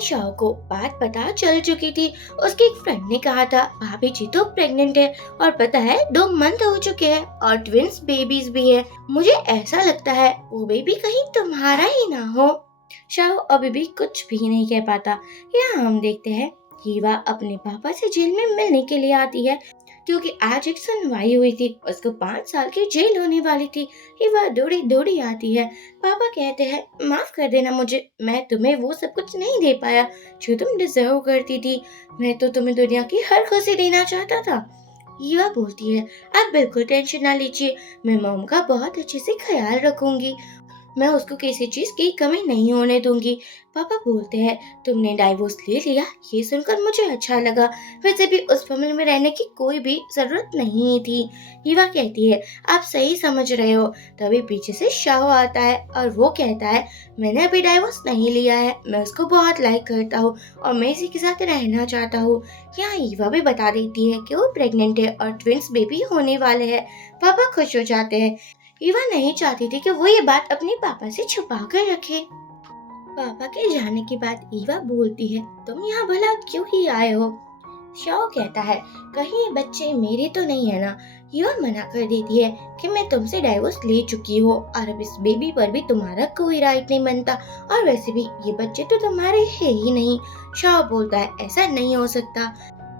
शाओ को बात पता चल चुकी थी। उसकी एक फ्रेंड ने कहा था, भाभी जी तो प्रेग्नेंट है और पता है 2 मंथ हो चुके हैं और ट्विंस बेबीज भी है। मुझे ऐसा लगता है वो बेबी कहीं तुम्हारा ही ना हो। शाओ अभी भी कुछ भी नहीं कह पाता। यहाँ हम देखते हैं हीवा अपने पापा से जेल में मिलने के लिए आती है, क्योंकि आज एक सुनवाई हुई थी। उसको 5 साल की जेल होने वाली थी। हीवा दौड़ी दौड़ी आती है। पापा कहते हैं, माफ कर देना मुझे, मैं तुम्हें वो सब कुछ नहीं दे पाया जो तुम डिजर्व करती थी। मैं तो तुम्हें दुनिया की हर खुशी देना चाहता था। हीवा बोलती है, आप बिल्कुल टेंशन ना लीजिए, मैं मॉम का बहुत अच्छे से ख्याल रखूंगी, मैं उसको किसी चीज की कमी नहीं होने दूंगी। पापा बोलते हैं, तुमने डाइवोर्स ले लिया, ये सुनकर मुझे अच्छा लगा, वैसे भी उस फैमिली में रहने की कोई भी जरूरत नहीं थी। हीवा कहती है, आप सही समझ रहे हो। तभी पीछे से शाओ आता है और वो कहता है, मैंने अभी डाइवोर्स नहीं लिया है, मैं उसको बहुत लाइक करता हूँ और मैं इसी के साथ रहना चाहता हूँ। यहाँ हीवा भी बता देती है कि वो प्रेग्नेंट है और ट्विंस बेबी होने वाले हैं। पापा खुश हो जाते हैं। ईवा नहीं चाहती थी कि वो ये बात अपने पापा से छुपा कर रखे। पापा के जाने के बाद ईवा बोलती है, तुम यहाँ भला क्यों ही आए हो? शाओ कहता है, कहीं ये बच्चे मेरे तो नहीं है ना? ईवा मना कर देती है कि मैं तुमसे डाइवोर्स ले चुकी हूँ और अब इस बेबी पर भी तुम्हारा कोई राइट नहीं बनता, और वैसे भी ये बच्चे तो तुम्हारे है ही नहीं। शाओ बोलता है, ऐसा नहीं हो सकता।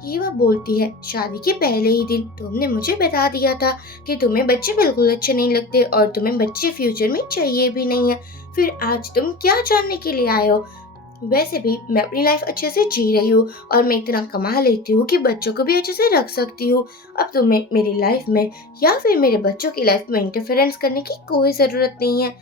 ईवा बोलती है, शादी के पहले ही दिन तुमने मुझे बता दिया था कि तुम्हें बच्चे बिल्कुल अच्छे नहीं लगते और तुम्हें बच्चे फ्यूचर में चाहिए भी नहीं है। फिर आज तुम क्या जानने के लिए आए हो? वैसे भी मैं अपनी लाइफ अच्छे से जी रही हूँ और मैं इतना कमा लेती हूँ कि बच्चों को भी अच्छे से रख सकती हूँ। अब तुम्हें मेरी लाइफ में या फिर मेरे बच्चों की लाइफ में इंटरफेरेंस करने की कोई जरूरत नहीं है।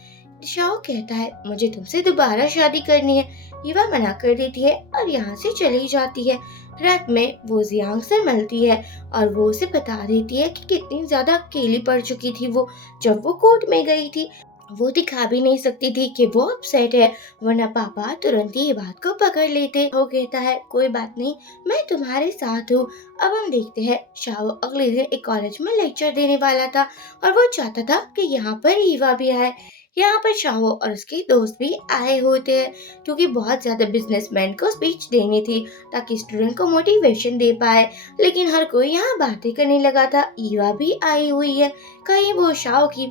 शाओ कहता है, मुझे तुमसे दोबारा शादी करनी है। ईवा मना कर देती है और यहाँ से चली जाती है। रात में वो जियांग से मिलती है और वो उसे बता देती है कि कितनी ज्यादा अकेली पड़ चुकी थी वो जब वो कोर्ट में गई थी। वो दिखा भी नहीं सकती थी कि वो अपसेट है, वरना पापा तुरंत ही ये बात को पकड़ लेते। वो कहता है, कोई बात नहीं, मैं तुम्हारे साथ हूँ। अब हम देखते हैं शाओ अगले दिन एक कॉलेज में लेक्चर देने वाला था और वो चाहता था कि यहाँ पर ईवा भी आए। यहाँ पर शाहो और उसके दोस्त भी आए होते हैं क्योंकि बहुत ज्यादा बिजनेसमैन को स्पीच देनी थी ताकि स्टूडेंट को मोटिवेशन दे पाए। लेकिन हर कोई यहाँ बातें करने लगा था। ईवा भी आई हुई है, कहीं वो शाहो की,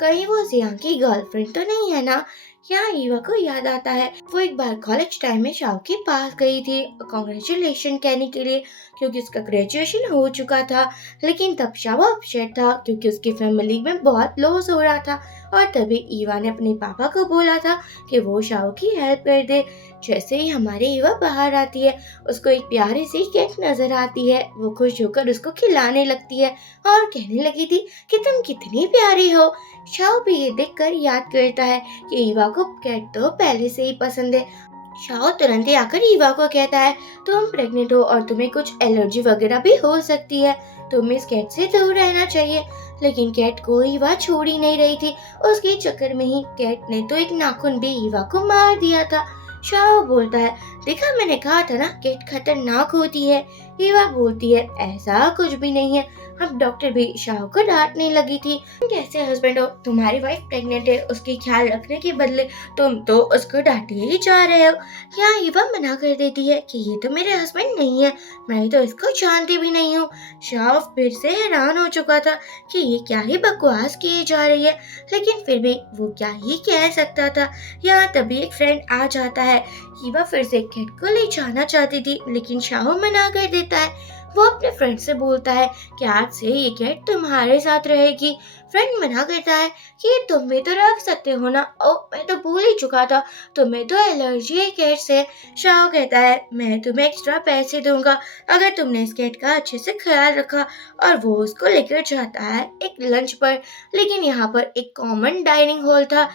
कहीं वो जियांग की गर्लफ्रेंड तो नहीं है ना। यहाँ ईवा को याद आता है वो एक बार कॉलेज टाइम में शाओ के पास गई थी कॉन्ग्रेचुलेशन कहने के लिए क्योंकि उसका ग्रेजुएशन हो चुका था। लेकिन तब शाओ अपसेट था क्योंकि उसकी फैमिली में बहुत लॉस हो रहा था। और तभी ईवा ने अपने पापा को बोला था कि वो शाओ की हेल्प कर दे। जैसे ही हमारी ईवा बाहर आती है उसको एक प्यारी सी केक नजर आती है। वो खुश होकर उसको खिलाने लगती है और कहने लगी थी कि तुम कितनी प्यारी हो। शाओ भी ये देखकर याद करता है कि ईवा को कैट तो पहले से ही पसंद है। शाओ तुरंत ही आकर ईवा को कहता है तुम प्रेग्नेंट हो और तुम्हें कुछ एलर्जी वगैरह भी हो सकती है, तुम्हें इस कैट से दूर रहना चाहिए। लेकिन कैट को ईवा छोड़ ही नहीं रही थी। उसके चक्कर में ही कैट ने तो एक नाखून भी ईवा को मार दिया था। शाओ बोलता है देखा मैंने कहा था ना कैट खतरनाक होती है। ईवा बोलती है ऐसा कुछ भी नहीं है। अब डॉक्टर भी शाह को डांटने लगी थी, तुम कैसे हस्बैंड हो, तुम्हारी वाइफ प्रेग्नेंट है, उसकी ख्याल रखने के बदले तुम तो उसको डांटे ही जा रहे हो। यहाँ ईवा मना कर देती है कि ये तो मेरे हस्बैंड नहीं है, मैं तो इसको जानती भी नहीं हूँ। शाह फिर से हैरान हो चुका था कि ये क्या ही बकवास की जा रही है, लेकिन फिर भी वो क्या ही कह सकता था। यहाँ तभी एक फ्रेंड आ जाता है। ईवा फिर से कैट को ले जाना चाहती थी लेकिन शाह मना कर देता है। वो अपने फ्रेंड से बोलता है कि आज से ये कैट तुम्हारे साथ रहेगी। फ्रेंड मना करता है कि तुम भी तो रख सकते हो ना। ओ मैं तो भूल ही चुका था, तुम्हें तो एलर्जी है कैट से। शाह कहता है मैं तुम्हें एक्स्ट्रा पैसे दूंगा अगर तुमने इस कैट का अच्छे से ख्याल रखा। और वो उसको लेकर जाता है एक लंच पर। लेकिन यहाँ पर एक कॉमन डाइनिंग हॉल था।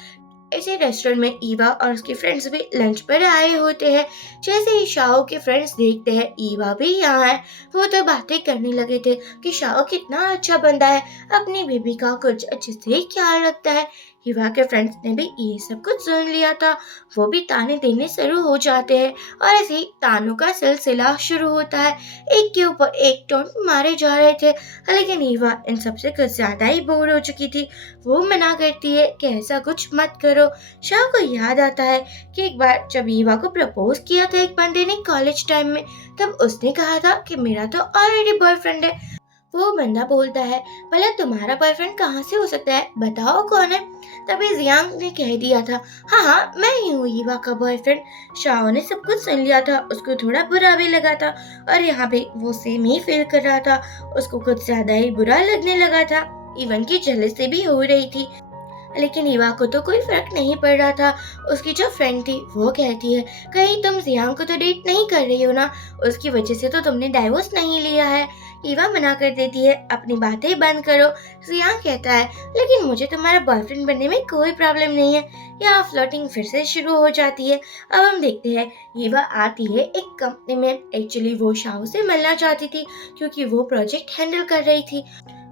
इसी रेस्टोरेंट में ईवा और उसके फ्रेंड्स भी लंच पर आए होते हैं। जैसे ही शाओ के फ्रेंड्स देखते हैं ईवा भी यहाँ है, वो तो बातें करने लगे थे कि शाओ कितना अच्छा बंदा है, अपनी बेबी का कुछ अच्छे से ख्याल रखता है। ईवा के फ्रेंड्स ने भी ये सब कुछ सुन लिया था। वो भी ताने देने शुरू हो जाते हैं और ऐसे ही तानों का सिलसिला शुरू होता है। एक के ऊपर एक टोंट मारे जा रहे थे। लेकिन ईवा इन सबसे कुछ ज्यादा ही बोर हो चुकी थी। वो मना करती है कि ऐसा कुछ मत करो। शाह को याद आता है कि एक बार जब ईवा को प्रपोज किया था एक बंदे ने कॉलेज टाइम में, तब उसने कहा था कि मेरा तो ऑलरेडी बॉयफ्रेंड है। वो बंदा बोलता है भला तुम्हारा बॉयफ्रेंड कहाँ से हो सकता है, बताओ कौन है। तभी जियांग ने कह दिया था हाँ हाँ मैं ही हूँ ईवा का बॉयफ्रेंड। शाह ने सब कुछ सुन लिया था। उसको थोड़ा बुरा भी लगा था और यहाँ पे वो सेम ही फील कर रहा था। उसको कुछ ज्यादा ही बुरा लगने लगा था। इवन की जेलसी भी हो रही थी। लेकिन ईवा को तो कोई फर्क नहीं पड़ रहा था। उसकी जो फ्रेंड थी वो कहती है कहीं तुम जियांग को तो डेट नहीं कर रही हो ना, उसकी वजह से तो तुमने डाइवोर्स नहीं लिया है। ईवा मना कर देती है अपनी बातें बंद करो। जियांग कहता है लेकिन मुझे तुम्हारा बॉयफ्रेंड बनने में कोई प्रॉब्लम नहीं है। यहाँ फ्लर्टिंग फिर से शुरू हो जाती है। अब हम देखते हैं ईवा आती है एक कंपनी में। एक्चुअली वो शाह से मिलना चाहती थी क्योंकि वो प्रोजेक्ट हैंडल कर रही थी।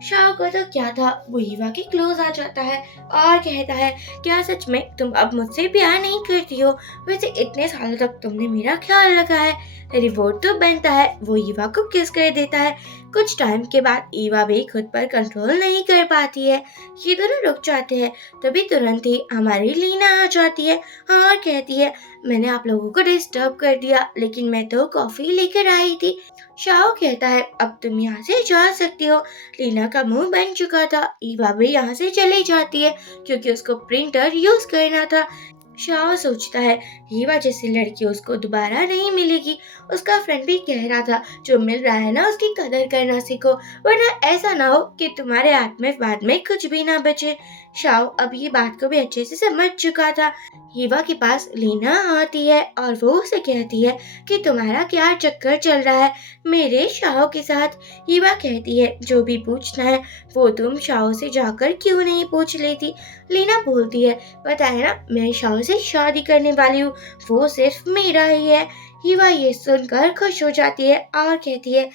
शाह को तो क्या था, वो ईवा के क्लोज आ जाता है और कहता है क्या सच में तुम अब मुझसे प्यार नहीं करती हो, वैसे इतने सालों तक तुमने मेरा ख्याल रखा है। रिवॉर्ड तो बनता है। वो ईवा को किस कर देता है। कुछ टाइम के बाद ईवा भी खुद पर कंट्रोल नहीं कर पाती है। ये दोनों रुक जाते हैं। तभी तुरंत ही हमारी लीना आ जाती है और कहती है मैंने आप लोगों को डिस्टर्ब कर दिया लेकिन मैं तो कॉफी लेकर आई थी। शाह कहता है अब तुम यहाँ से जा सकती हो। लीना का मुंह बन चुका था। ईवा भी यहाँ से चली जाती है क्योंकि उसको प्रिंटर यूज करना था। शाह सोचता है ईवा जैसी लड़की उसको दोबारा नहीं मिलेगी। उसका फ्रेंड भी कह रहा था जो मिल रहा है ना उसकी कदर करना सीखो, वरना ऐसा ना हो कि तुम्हारे हाथ में बाद में कुछ भी ना बचे। शाह अब ये बात को भी अच्छे से समझ चुका था। ईवा के पास लीना आती है और वो उसे कहती है कि तुम्हारा क्या चक्कर चल रहा है मेरे शाह के साथ। ईवा कहती है जो भी पूछना है वो तुम शाह से जाकर क्यों नहीं पूछ लेती। लीना बोलती है पता है ना मैं शाह से शादी करने वाली हूँ, वो सिर्फ मेरा ही है। ईवा ये सुनकर खुश हो जाती है और कहती है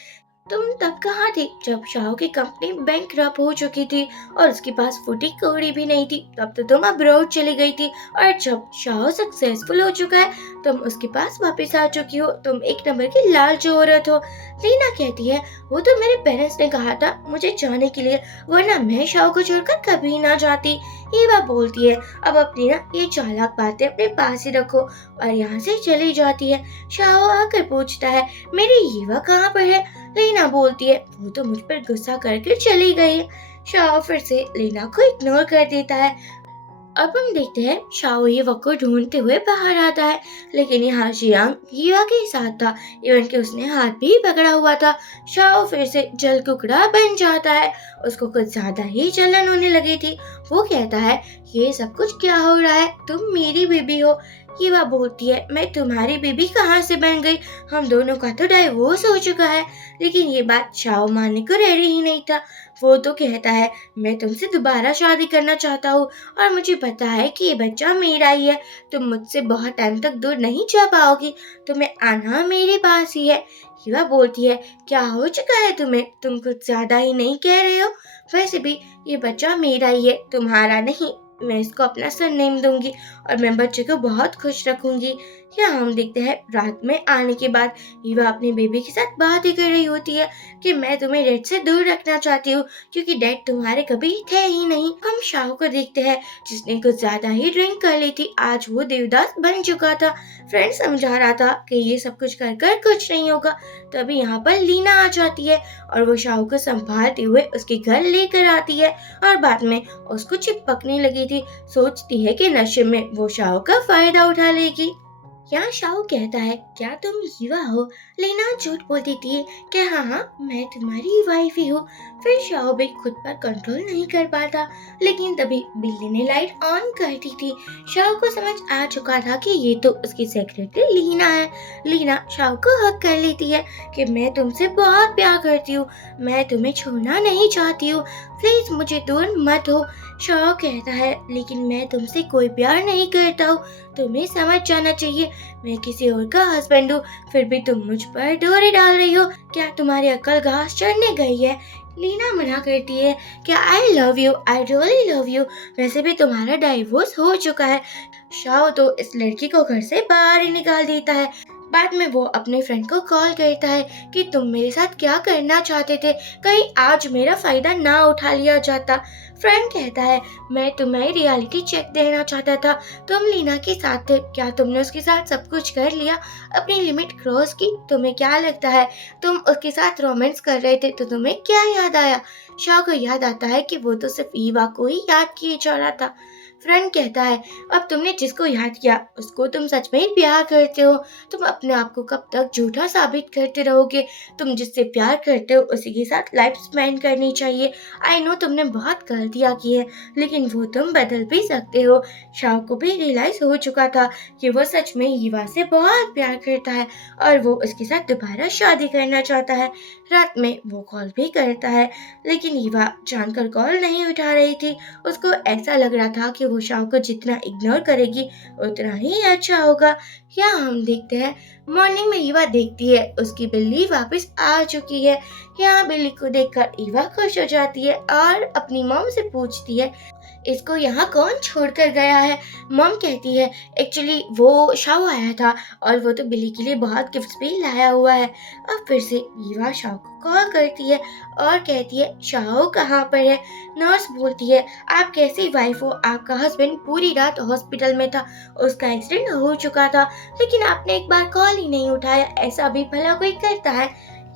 तुम तब कहाँ थी जब शाह की कंपनी बैंकरप्ट हो चुकी थी और उसके पास फूटी कौड़ी भी नहीं थी। तब तो तुम अब्रॉड चली गई थी और जब शाह सक्सेसफुल हो चुका है तुम उसके पास वापस आ चुकी हो। तुम एक नंबर की लालची औरत हो। लीना कहती है वो तो मेरे पेरेंट्स ने कहा था मुझे जाने के लिए, वरना मैं शाह को छोड़कर कभी ना जाती। ईवा बोलती है, अब अपनी ना ये चालाक बातें अपने पास ही रखो, और यहाँ से चली जाती है। शाओ आकर पूछता है, मेरी ईवा कहाँ पर है? लीना बोलती है, वो तो मुझ पर गुस्सा करके चली गई है। शाओ फिर से लीना को इग्नोर कर देता है। अब हम देखते हैं शाओ ईवा को ढूंढते हुए बाहर आता है, लेकिन यहाँ शियांग ईवा के साथ था, इवन कि उसने हाथ भी पकड़ा हुआ था। शाओ फिर से जल कुकड़ा बन जाता है, उसको कुछ ज्यादा ही जलन होने लगी थी। वो कहता है, ये सब कुछ क्या हो रहा है? तुम मेरी बेबी हो। ईवा बोलती है, मैं तुम्हारी बेबी कहाँ से बन गई? हम दोनों का तो डाइवोर्स हो चुका है। लेकिन ये बात शाओ मानने को रेडी ही नहीं था। वो तो कहता है, मैं तुमसे दोबारा शादी करना चाहता हूँ, और मुझे पता है कि ये बच्चा मेरा ही है। तुम मुझसे बहुत टाइम तक दूर नहीं जा पाओगी, तुम्हें आना मेरे पास ही है। हीवा बोलती है, क्या हो चुका है तुम्हें? तुम कुछ ज्यादा ही नहीं कह रहे हो? वैसे भी ये बच्चा मेरा ही है, तुम्हारा नहीं। मैं इसको अपना सरनेम दूंगी और मैं बच्चे को बहुत खुश रखूंगी। यहाँ हम देखते हैं रात में आने के बाद हीवा अपनी बेबी के साथ बात ही कर रही होती है कि मैं तुम्हें डैड से दूर रखना चाहती हूँ, क्योंकि डैड तुम्हारे कभी थे ही नहीं। हम शाओ को देखते हैं, जिसने कुछ ज्यादा ही ड्रिंक कर ली थी। आज वो देवदास बन चुका था। फ्रेंड समझा रहा था कि ये सब कुछ कर कर कुछ नहीं होगा। तभी यहाँ पर लीना आ जाती है और वो शाओ को संभालते हुए उसके घर लेकर आती है, और बाद में उसको चिपकने लगी थी। सोचती है कि नशे में वो शाओ का फायदा उठा लेगी। यहाँ शाओ कहता है, क्या तुम हीवा हो? लीना झूठ बोल देती है कि हाँ हाँ, मैं तुम्हारी वाइफ ही हूँ। फिर शाओ भी खुद पर कंट्रोल नहीं कर पाता, लेकिन तभी बिल्ली ने लाइट ऑन कर दी थी। शाओ को समझ आ चुका था कि ये तो उसकी सेक्रेटरी लीना है। लीना शाओ को हक कर लेती है कि मैं तुमसे बहुत प्यार करती हूँ, मैं तुम्हें छोड़ना नहीं चाहती हूँ, प्लीज मुझे दूर मत हो। शाओ कहता है, लेकिन मैं तुमसे कोई प्यार नहीं करता हूँ, तुम्हें समझ जाना चाहिए, मैं किसी और का हस्बैंड हूँ, फिर भी तुम मुझ पर डोरे डाल रही हो। क्या तुम्हारी अक्ल घास चढ़ने गई है? लीना मना करती है कि I love you, I really love you, वैसे भी तुम्हारा डाइवोर्स हो चुका है। शाओ तो इस लड़की को घर से बाहर ही निकाल देता है। बाद में वो अपने फ्रेंड को कॉल करता है कि तुम मेरे साथ क्या करना चाहते थे, कहीं आज मेरा फायदा ना उठा लिया जाता। फ्रेंड कहता है, मैं तुम्हें रियलिटी चेक देना चाहता था, तुम लीना के साथ थे, क्या तुमने उसके साथ सब कुछ कर लिया, अपनी लिमिट क्रॉस की? तुम्हें क्या लगता है तुम उसके साथ रोमांस कर रहे थे तो तुम्हें क्या याद आया? शाह को याद आता है कि वो तो सिर्फ ईवा को ही याद किए जा रहा था। फ्रेंड कहता है, अब तुमने जिसको याद किया उसको तुम सच में ही प्यार करते हो, तुम अपने आप को कब तक झूठा साबित करते रहोगे? तुम जिससे प्यार करते हो उसी के साथ लाइफ स्पेंड करनी चाहिए। आई नो तुमने बहुत गलतियां की है, लेकिन वो तुम बदल भी सकते हो। शाह को भी रियलाइज हो चुका था कि वो सच में हीवा से बहुत प्यार करता है और वो उसके साथ दोबारा शादी करना चाहता है। रात में वो कॉल भी करता है, लेकिन हीवा जानकर कॉल नहीं उठा रही थी। उसको ऐसा लग रहा था कि वो शाह को जितना इग्नोर करेगी उतना ही अच्छा होगा। यहाँ हम देखते हैं मॉर्निंग में ईवा देखती है उसकी बिल्ली वापस आ चुकी है। यहाँ बिल्ली को देखकर ईवा खुश हो जाती है और अपनी मॉम से पूछती है, इसको यहाँ कौन छोड़कर गया है? मॉम कहती है, एक्चुअली वो शाओ आया था और वो तो बिल्ली के लिए बहुत गिफ्ट्स भी लाया हुआ है। अब फिर से ईवा शाओ को कॉल करती है और कहती है, शाओ कहाँ पर है? नर्स बोलती है, आप कैसी वाइफ हो? आपका हस्बैंड पूरी रात हॉस्पिटल में था, उसका एक्सीडेंट हो चुका था, लेकिन आपने एक बार कॉल ही नहीं उठाया, ऐसा भी भला कोई करता है?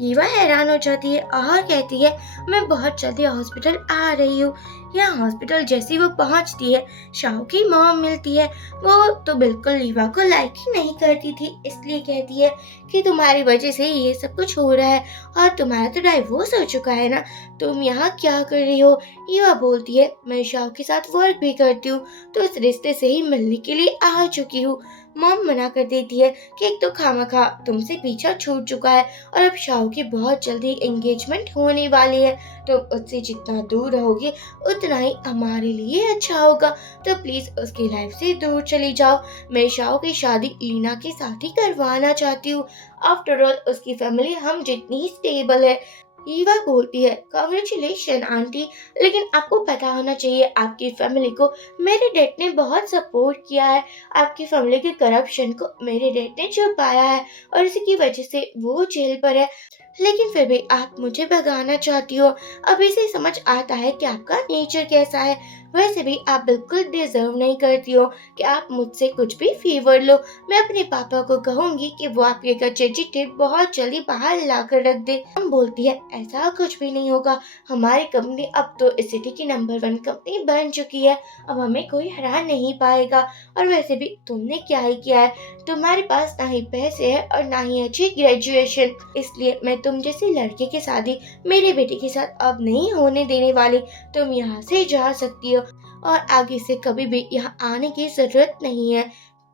ईवा हैरान हो जाती है और कहती है, मैं बहुत जल्दी हॉस्पिटल आ रही हूँ। यहाँ हॉस्पिटल जैसी वो पहुँचती है, शाओ की मॉम मिलती है। वो तो बिल्कुल ईवा को लाइक ही नहीं करती थी, इसलिए कहती है कि तुम्हारी वजह से ये सब कुछ हो रहा है और तुम्हारा तो डाइवोर्स हो चुका है ना, तुम यहाँ क्या कर रही हो? ईवा बोलती है, मैं शाओ के साथ वर्क भी करती हूँ, तो इस रिश्ते से ही मिलने के लिए आ चुकी हूँ। मॉम मना कर देती है कि एक तो खामखा तुमसे पीछा छूट चुका है और अब शाओ की बहुत जल्दी एंगेजमेंट होने वाली है, तो उससे जितना दूर रहोगे उतना ही हमारे लिए अच्छा होगा, तो प्लीज उसकी लाइफ से दूर चली जाओ। मैं शाओ की शादी लीना के साथ ही करवाना चाहती हूँ, आफ्टर ऑल उसकी फैमिली हम जितनी ही स्टेबल है। ईवा बोलती है, कांग्रेचुलेशन आंटी, लेकिन आपको पता होना चाहिए आपकी फैमिली को मेरे डैड ने बहुत सपोर्ट किया है, आपकी फैमिली के करप्शन को मेरे डैड ने छुपाया है और इसी की वजह से वो जेल पर है। लेकिन फिर भी आप मुझे भगाना चाहती हो। अभी से समझ आता है कि आपका नेचर कैसा है। वैसे भी आप बिल्कुल डिजर्व नहीं करती हो कि आप मुझसे कुछ भी फेवर लो। मैं अपने पापा को कहूंगी कि वो आपके कच्चे चिट्ठे बहुत जल्दी बाहर ला कर रख दे। हम बोलती है ऐसा कुछ भी नहीं होगा। हमारी कंपनी अब तो इस सिटी की नंबर 1 कंपनी बन चुकी है। अब हमें कोई हरा नहीं पाएगा। और वैसे भी तुमने क्या ही किया है। तुम्हारे पास ना ही पैसे है और ना ही अच्छी ग्रेजुएशन। इसलिए मैं तुम जैसी लड़के की शादी मेरे बेटे के साथ अब नहीं होने देने वाली। तुम यहाँ से जा सकती हो और आगे से कभी भी यहाँ आने की जरूरत नहीं है।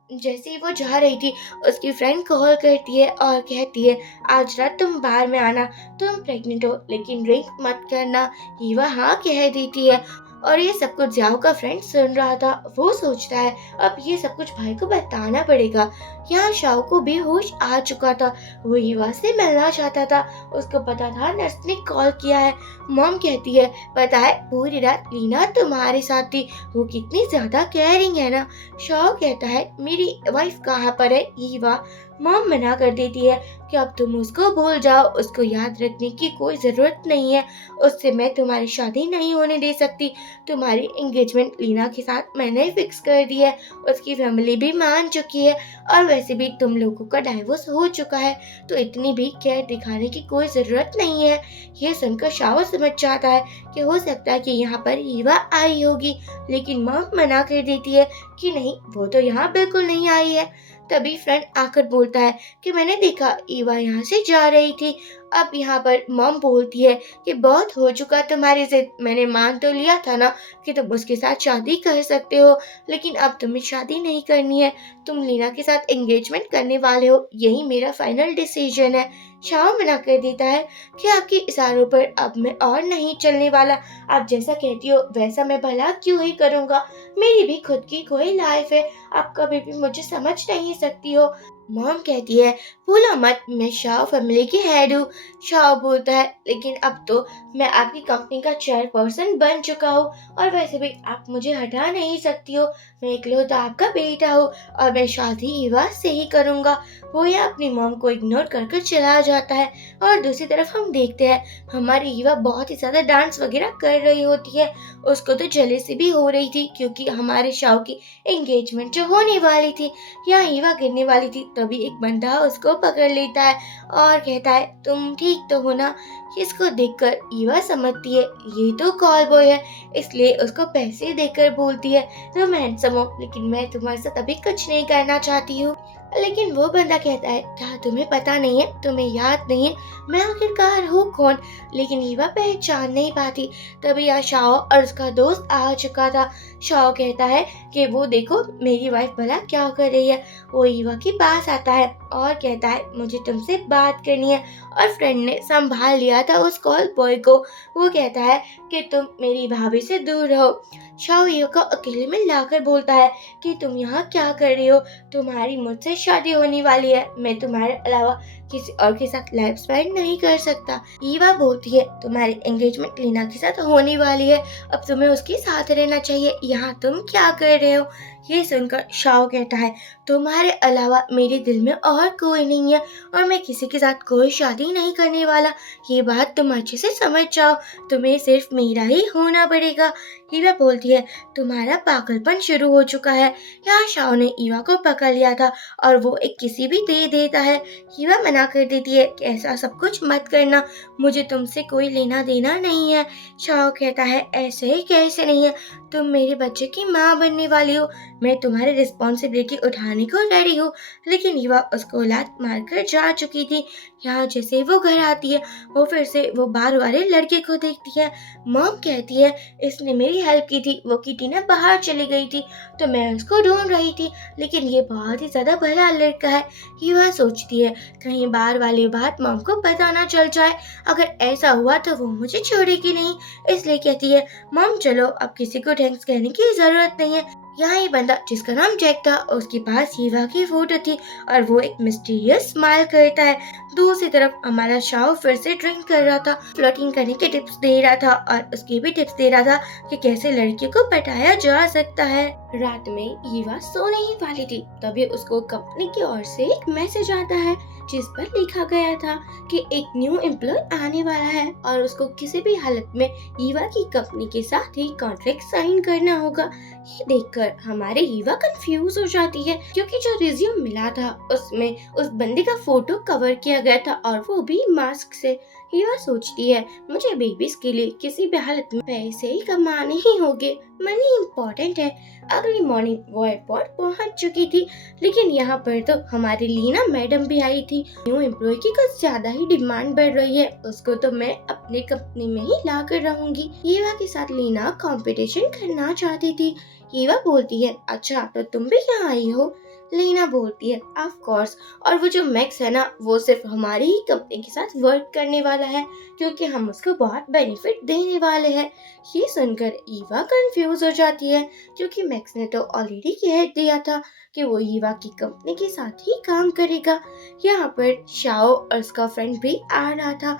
जैसे ही वो जा रही थी, उसकी फ्रेंड कॉल करती है और कहती है आज रात तुम बार में आना। तुम प्रेग्नेंट हो लेकिन ड्रिंक मत करना। हीवा हाँ कह देती है। और ये सब कुछ जाओ का फ्रेंड सुन रहा था। वो सोचता है अब ये सब कुछ भाई को बताना पड़ेगा। यहाँ शाओ को भी होश आ चुका था। वो हीवा से मिलना चाहता था। उसको पता था नर्स ने कॉल किया है। मॉम कहती है पता है पूरी रात लीना तुम्हारे साथ थी। वो कितनी ज्यादा केयरिंग है ना। शाओ कहता है मेरी वाइफ कहाँ पर है हीवा। मॉम मना कर देती है कि अब तुम उसको भूल जाओ। उसको याद रखने की कोई जरूरत नहीं है। उससे मैं तुम्हारी शादी नहीं होने दे सकती। तुम्हारी एंगेजमेंट लीना के साथ मैंने फिक्स कर दी है। उसकी फैमिली भी मान चुकी है। और वैसे भी तुम लोगों का डाइवोर्स हो चुका है तो इतनी भी केयर दिखाने की कोई जरूरत नहीं है। ये सुनकर शाओ समझ जाता है कि हो सकता है कि यहाँ पर हीवा आई होगी। लेकिन मॉम मना कर देती है कि नहीं वो तो यहाँ बिल्कुल नहीं आई है। तभी फ्रेंड आकर बोलता है कि मैंने देखा ईवा यहाँ से जा रही थी। अब यहाँ पर मॉम बोलती है कि बहुत हो चुका तुम्हारी जिद। मैंने मान तो लिया था ना कि तुम उसके साथ शादी कर सकते हो। लेकिन अब तुम्हें शादी नहीं करनी है। तुम लीना के साथ एंगेजमेंट करने वाले हो। यही मेरा फाइनल डिसीजन है। शाओ मना कर देता है कि आपके इशारों पर अब मैं और नहीं चलने वाला। आप जैसा कहती हो वैसा मैं भला क्यों ही करूँगा। मेरी भी खुद की कोई लाइफ है। आप कभी भी मुझे समझ नहीं सकती हो। मॉम कहती है भूलो मत मैं शाओ फैमिली की हेड हूँ। शाओ बोलता है लेकिन अब तो मैं आपकी कंपनी का चेयरपर्सन बन चुका हूँ। और वैसे भी आप मुझे हटा नहीं सकती हो। मैं इकलौता आपका बेटा हूँ और मैं शादी ईवा से ही करूँगा। वो यह अपनी मॉम को इग्नोर कर चला जाता है। और दूसरी तरफ हम देखते हैं हमारी ईवा बहुत ही ज्यादा डांस वगैरह कर रही होती है। उसको तो जेलेसी भी हो रही थी क्योंकि हमारे शाओ की एंगेजमेंट जो होने वाली थी यहाँ ईवा गिरने वाली थी। तभी एक बंदा उसको पकड़ लेता है और कहता है तुम ठीक तो हो ना। इसको देखकर ईवा समझती है ये तो कॉल बॉय है। इसलिए उसको पैसे देकर बोलती है तुम हैंडसम हो लेकिन मैं तुम्हारे साथ अभी कुछ नहीं करना चाहती हूँ। लेकिन वो बंदा कहता है क्या तुम्हें पता नहीं है, तुम्हें याद नहीं है मैं आखिरकार हूँ कौन। लेकिन ईवा पहचान नहीं पाती। तभी यहाँ शाओ और उसका दोस्त आ चुका था। शाओ कहता है कि वो देखो मेरी वाइफ भला क्या कर रही है। वो ईवा के पास आता है और कहता है मुझे तुमसे बात करनी है। और फ्रेंड ने संभाल लिया था उस कॉल बॉय को। वो कहता है कि तुम मेरी भाभी से दूर रहो। शाओ ईवा को अकेले में लाकर बोलता है कि तुम यहाँ क्या कर रही हो। तुम्हारी मुझसे शादी होने वाली है। मैं तुम्हारे अलावा किसी और के साथ लाइफ स्पेंड नहीं कर सकता। ईवा बोलती है तुम्हारी एंगेजमेंट लीना के साथ होने वाली है। अब तुम्हें उसके साथ रहना चाहिए। यहाँ तुम क्या कर रहे हो। ये सुनकर शाओ कहता है तुम्हारे अलावा मेरे दिल में और कोई नहीं है और मैं किसी के साथ कोई शादी नहीं करने वाला। ये बात तुम अच्छे से समझ जाओ। तुम्हें सिर्फ मेरा ही होना पड़ेगा। ईवा बोलती है तुम्हारा पागलपन शुरू हो चुका है। यहाँ शाओ ने ईवा को पकड़ लिया था और वो एक किसी भी दे देता है। ईवा मना कर देती है कि ऐसा सब कुछ मत करना। मुझे तुमसे कोई लेना देना नहीं है। शाओ कहता है ऐसे ही कैसे नहीं है। तुम मेरे बच्चे की माँ बनने वाली हो। मैं तुम्हारी रिस्पॉन्सिबिलिटी उठाने को रेडी हूँ। लेकिन ईवा उसको लात मारकर जा चुकी थी। यहाँ जैसे ही वो घर आती है वो फिर से वो बार वाले लड़के को देखती है। मॉम कहती है इसने मेरी हेल्प की थी। वो किटी ना बाहर चली गई थी तो मैं उसको ढूंढ रही थी। लेकिन ये बहुत ही ज्यादा भला लड़का है। ईवा सोचती है कहीं बार वाली बात मॉम को पता ना चल जाए। अगर ऐसा हुआ तो वो मुझे छोड़ेगी नहीं। इसलिए कहती है मॉम चलो अब किसी को थैंक्स कहने की जरूरत नहीं है। यहाँ ये बंदा जिसका नाम जैक था, उसके पास हीवा की फोटो थी और वो एक मिस्टीरियस स्माइल करता है। दूसरी तरफ हमारा शाओ फिर से ड्रिंक कर रहा था, फ्लर्टिंग करने के टिप्स दे रहा था और उसके भी टिप्स दे रहा था कि कैसे लड़कियों को पटाया जा सकता है। रात में हीवा सोने ही वाली थी, तभी उसको कंपनी की ओर से एक मैसेज आता है जिस पर लिखा गया था कि एक न्यू एम्प्लॉय आने वाला है और उसको किसी भी हालत में हीवा की कंपनी के साथ ही कॉन्ट्रैक्ट साइन करना होगा। ये देखकर हमारे हीवा कंफ्यूज हो जाती है, क्योंकि जो रिज्यूम मिला था उसमें उस बंदे का फोटो कवर किया गया था और वो भी मास्क से। हीवा सोचती है मुझे बेबीज के लिए किसी भी हालत में पैसे ही कमाने ही होंगे, मनी इम्पोर्टेंट है। अगली मॉर्निंग वो एयरपोर्ट पहुंच चुकी थी, लेकिन यहाँ पर तो हमारी लीना मैडम भी आई थी। न्यू एम्प्लॉय की कुछ ज्यादा ही डिमांड बढ़ रही है, उसको तो मैं अपने कंपनी में ही ला कर रहूंगी। हीवा के साथ लीना कंपटीशन करना चाहती थी। हीवा बोलती है अच्छा तो तुम भी यहाँ आई हो। लीना बोलती है ऑफ कोर्स, और वो जो मैक्स है ना वो सिर्फ हमारी ही कंपनी के साथ वर्क करने वाला है, क्योंकि हम उसको बहुत बेनिफिट देने वाले हैं। ये सुनकर ईवा कंफ्यूज हो जाती है, क्योंकि मैक्स ने तो ऑलरेडी कह दिया था कि वो ईवा की कंपनी के साथ ही काम करेगा। यहाँ पर शाओ और उसका फ्रेंड भी आ रहा था,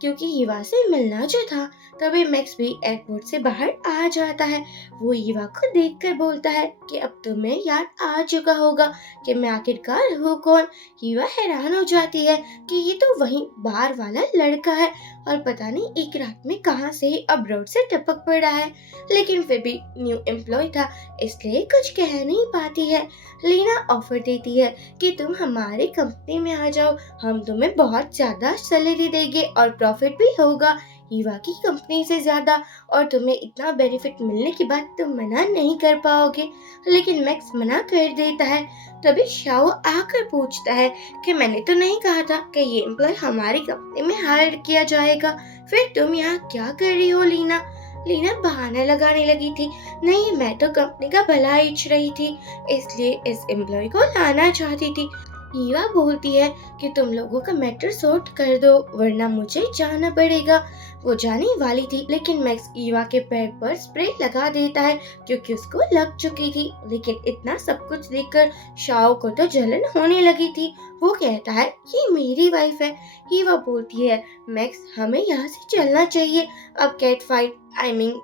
क्योंकि ईवा से मिलना जो था। तभी मैक्स भी एयरपोर्ट से बाहर आ जाता है। वो ईवा को देखकर बोलता है कि अब तुम्हें याद आ चुका होगा कि मैं आखिरकार हूँ कौन। ईवा हैरान हो जाती है कि ये तो वही बाहर वाला लड़का है और पता नहीं एक रात में कहां से ही अब्रॉड से टपक पड़ा है, लेकिन फिर भी न्यू एम्प्लॉय था इसलिए कुछ कह नहीं पाती है। लीना ऑफर देती है कि तुम हमारी कंपनी में आ जाओ, हम तुम्हें बहुत ज्यादा सैलरी देंगे और प्रॉफिट भी होगा ईवा की कंपनी से ज्यादा, और तुम्हें इतना बेनिफिट मिलने के बाद तुम मना नहीं कर पाओगे। लेकिन मैक्स मना कर देता है। तभी शाओ आकर पूछता है कि मैंने तो नहीं कहा था कि ये एम्प्लॉय हमारी कंपनी में हायर किया जाएगा, फिर तुम यहाँ क्या कर रही हो लीना। लीना बहाना लगाने लगी थी, नहीं मैं तो कंपनी का भला इच्छ रही थी, इसलिए इस एम्प्लॉय को लाना चाहती थी। ईवा बोलती है कि तुम लोगों का मैटर सॉर्ट कर दो वरना मुझे जाना पड़ेगा। वो जाने वाली थी, लेकिन मैक्स ईवा के पैर पर स्प्रे लगा देता है क्योंकि उसको लग चुकी थी। लेकिन इतना सब कुछ देखकर शाओ को तो जलन होने लगी थी। वो कहता है ये मेरी वाइफ है। ईवा बोलती है मैक्स हमें यहाँ से चलना चाहिए, अब कैट फाइट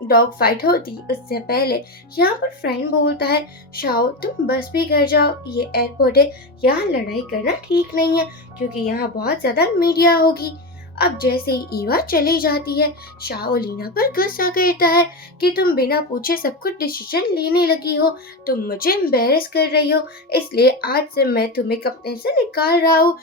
डॉग फाइट होती उससे पहले। यहाँ पर फ्रेंड बोलता है शाओ तुम बस भी घर जाओ, ये एयरपोर्ट है, यहाँ लड़ाई करना ठीक नहीं है क्योंकि यहाँ बहुत ज्यादा मीडिया होगी। अब जैसे ही ईवा चली जाती है, शाओ लीना पर गुस्सा करता है कि तुम बिना पूछे सब कुछ डिसीजन लेने लगी हो, तुम मुझे एम्बेरस कर रही हो, इसलिए आज से मैं तुम्हें कंपनी से निकाल रहा हूँ,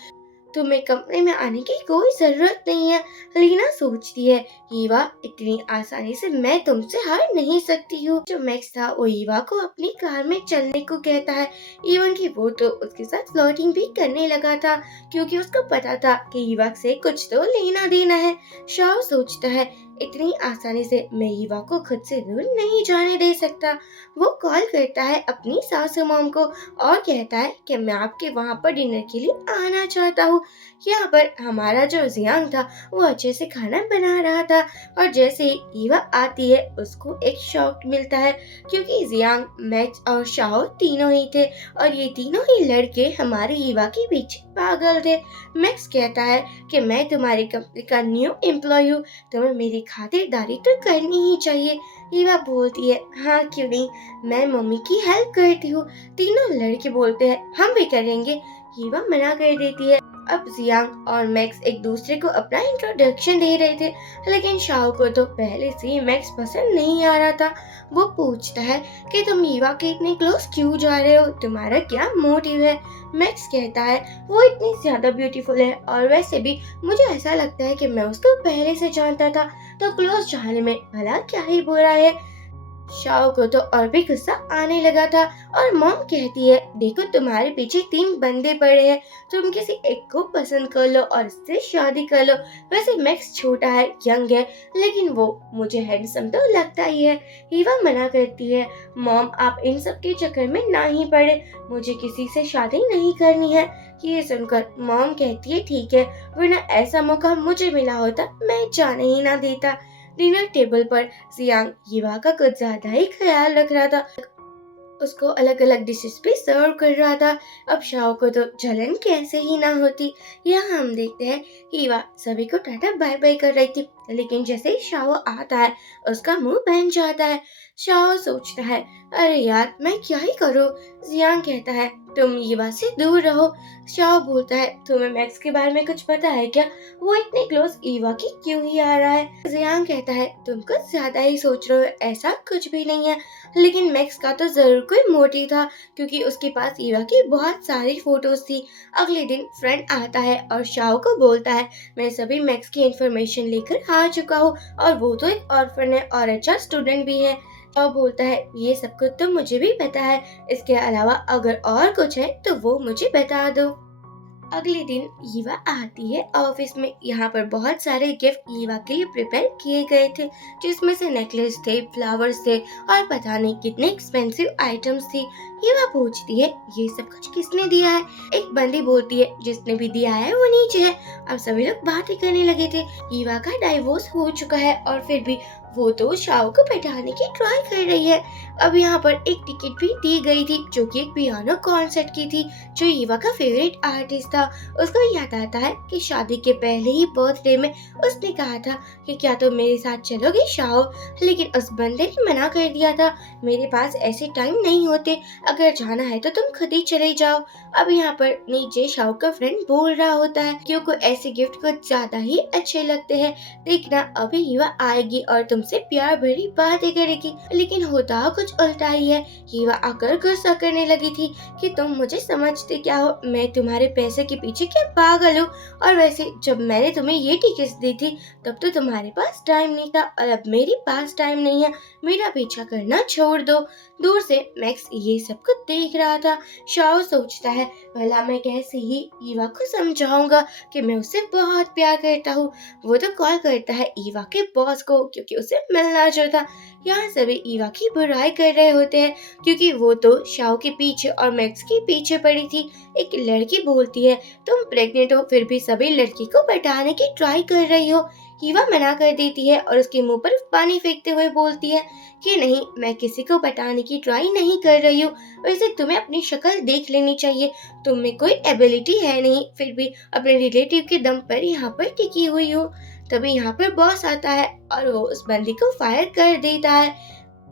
तुम्हें कंपनी में आने की कोई जरूरत नहीं है। लीना सोचती है ईवा इतनी आसानी से मैं तुमसे हार नहीं सकती हूँ। जो मैक्स था वो ईवा को अपनी कार में चलने को कहता है, इवन कि वो तो उसके साथ फ्लर्टिंग भी करने लगा था क्योंकि उसको पता था कि ईवा से कुछ तो लेना देना है। शाओ सोचता है इतनी आसानी से मैं ईवा को खुद से दूर नहीं जाने दे सकता। वो कॉल करता है अपनी सासू मॉम को और कहता है कि मैं आपके वहाँ पर डिनर के लिए आना चाहता हूँ। यहाँ पर हमारा जो जियांग था वो अच्छे से खाना बना रहा था और जैसे ही ईवा आती है उसको एक शॉक मिलता है, क्योंकि जियांग, मैक्स और शाओ तीनों ही थे और ये तीनों ही लड़के हमारे ईवा के पीछे पागल थे। मैक्स कहता है कि मैं तुम्हारी कंपनी का न्यू एम्प्लॉय हूँ, तुम्हें मेरी खातिरदारी तो करनी ही चाहिए। ईवा बोलती है हाँ क्यों नहीं, मैं मम्मी की हेल्प करती हूँ। तीनों लड़के बोलते हैं हम भी करेंगे। ईवा मना कर देती है। अब जियांग और मैक्स एक दूसरे को अपना इंट्रोडक्शन दे रहे थे, लेकिन शाओ को तो पहले से ही मैक्स पसंद नहीं आ रहा था। वो पूछता है कि तुम ईवा के इतने क्लोज क्यों जा रहे हो, तुम्हारा क्या मोटिव है। मैक्स कहता है वो इतनी ज्यादा ब्यूटीफुल है और वैसे भी मुझे ऐसा लगता है कि मैं उसको पहले से जानता था, तो क्लोज जाने में भला क्या ही बुरा है। शाओ को तो और भी गुस्सा आने लगा था और मॉम कहती है देखो तुम्हारे पीछे 3 बंदे पड़े हैं, तुम किसी एक को पसंद कर लो और इससे शादी कर लो। वैसे मैक्स छोटा है, यंग है, लेकिन वो मुझे हैंडसम तो लगता ही है। ईवा मना करती है मॉम आप इन सब के चक्कर में ना ही पड़े, मुझे किसी से शादी नहीं करनी है। ये सुनकर मॉम कहती है ठीक है, वरना ऐसा मौका मुझे मिला होता मैं जाने ही ना देता। डिनर टेबल पर जियांग ईवा का कुछ ज्यादा ही ख्याल रख रहा था। उसको अलग अलग डिशेस भी सर्व कर रहा था। अब शाओ को तो जलन कैसे ही ना होती। यहाँ हम देखते हैं ईवा सभी को टाटा बाय बाय कर रही थी, लेकिन जैसे ही शाओ आता है उसका मुंह बन जाता है। शाओ सोचता है, अरे यार मैं क्या ही करूँ। जियांग कहता है, तुम ईवा से दूर रहो। शाओ बोलता है, तुम्हें मैक्स के बारे में कुछ पता है क्या? वो इतने क्लोज ईवा की क्यों ही आ रहा है? जियांग कहता है, तुम कुछ ज्यादा ही सोच रहे हो, ऐसा कुछ भी नहीं है। लेकिन मैक्स का तो जरूर कोई मोटिव था, क्योंकि उसके पास ईवा की बहुत सारी फोटोज थी। अगले दिन फ्रेंड आता है और शाओ को बोलता है, मैं सभी मैक्स की इंफॉर्मेशन लेकर आ चुका हूँ और वो तो एक ऑर्फन है और अच्छा स्टूडेंट भी है। शाओ बोलता है, ये सब कुछ तो मुझे भी पता है, इसके अलावा अगर और कुछ है तो वो मुझे बता दो। अगले दिन ईवा आती है ऑफिस में। यहाँ पर बहुत सारे गिफ्ट ईवा के लिए प्रिपेयर किए गए थे, जिसमें से नेकलेस थे, फ्लावर्स थे और पता नहीं कितने एक्सपेंसिव आइटम्स थी। ईवा पूछती है, ये सब कुछ किसने दिया है? एक बंदी बोलती है, जिसने भी दिया है वो नीचे है। अब सभी लोग बातें करने लगे थे। ईवा का डाइवोर्स हो चुका है और फिर भी वो तो शाओ को पटाने की ट्राई कर रही है। अब यहाँ पर एक टिकट भी दी गई थी, जो कि एक पियानो कॉन्सर्ट की थी, जो ईवा का फेवरेट आर्टिस्ट था। उसको याद आता है कि शादी के पहले ही बर्थडे में उसने कहा था कि क्या तुम मेरे साथ चलोगे शाओ, लेकिन उस बंदे ने मना कर दिया था, मेरे पास ऐसे टाइम नहीं होते, अगर जाना है तो तुम खुद ही चले जाओ। अब यहाँ पर नीचे शाओ का फ्रेंड बोल रहा होता है कि उनको ऐसे गिफ्ट कुछ ज्यादा ही अच्छे लगते हैं, देखना अभी ईवा आएगी और तुमसे प्यार भरी बातें करेगी। लेकिन होता कुछ उल्टा ही है। ईवा आकर गुस्सा करने लगी थी कि तुम मुझे समझते क्या हो, मैं तुम्हारे पैसे के पीछे क्या पागल हूँ, और वैसे जब मैंने तुम्हें ये टिकट्स दी थी तब तो तुम्हारे पास टाइम नहीं था, और अब मेरे पास टाइम नहीं है, मेरा पीछा करना छोड़ दो। दूर से मैक्स ये सब कुछ देख रहा था। शाओ सोचता है, भला मैं कैसे ही ईवा को समझाऊंगा कि मैं उससे बहुत प्यार करता हूँ। वो तो कॉल करता है ईवा के बॉस को, क्योंकि उसे मिलना जो था। यहाँ सभी ईवा की बुराई कर रहे होते हैं, क्योंकि वो तो शाओ के पीछे और मैक्स के पीछे पड़ी थी। एक लड़की बोलती है, तुम प्रेग्नेंट हो फिर भी सभी लड़की को पटाने की ट्राई कर रही हो। ईवा मना कर देती है और उसके मुंह पर पानी फेंकते हुए बोलती है कि नहीं, मैं किसी को पटाने की ट्राई नहीं कर रही हूँ, वैसे तुम्हें अपनी शक्ल देख लेनी चाहिए, तुम में कोई एबिलिटी है नहीं, फिर भी अपने रिलेटिव के दम पर यहाँ पर टिकी हुई हो। तभी यहाँ पर बॉस आता है और वो उस बंदी को फायर कर देता है।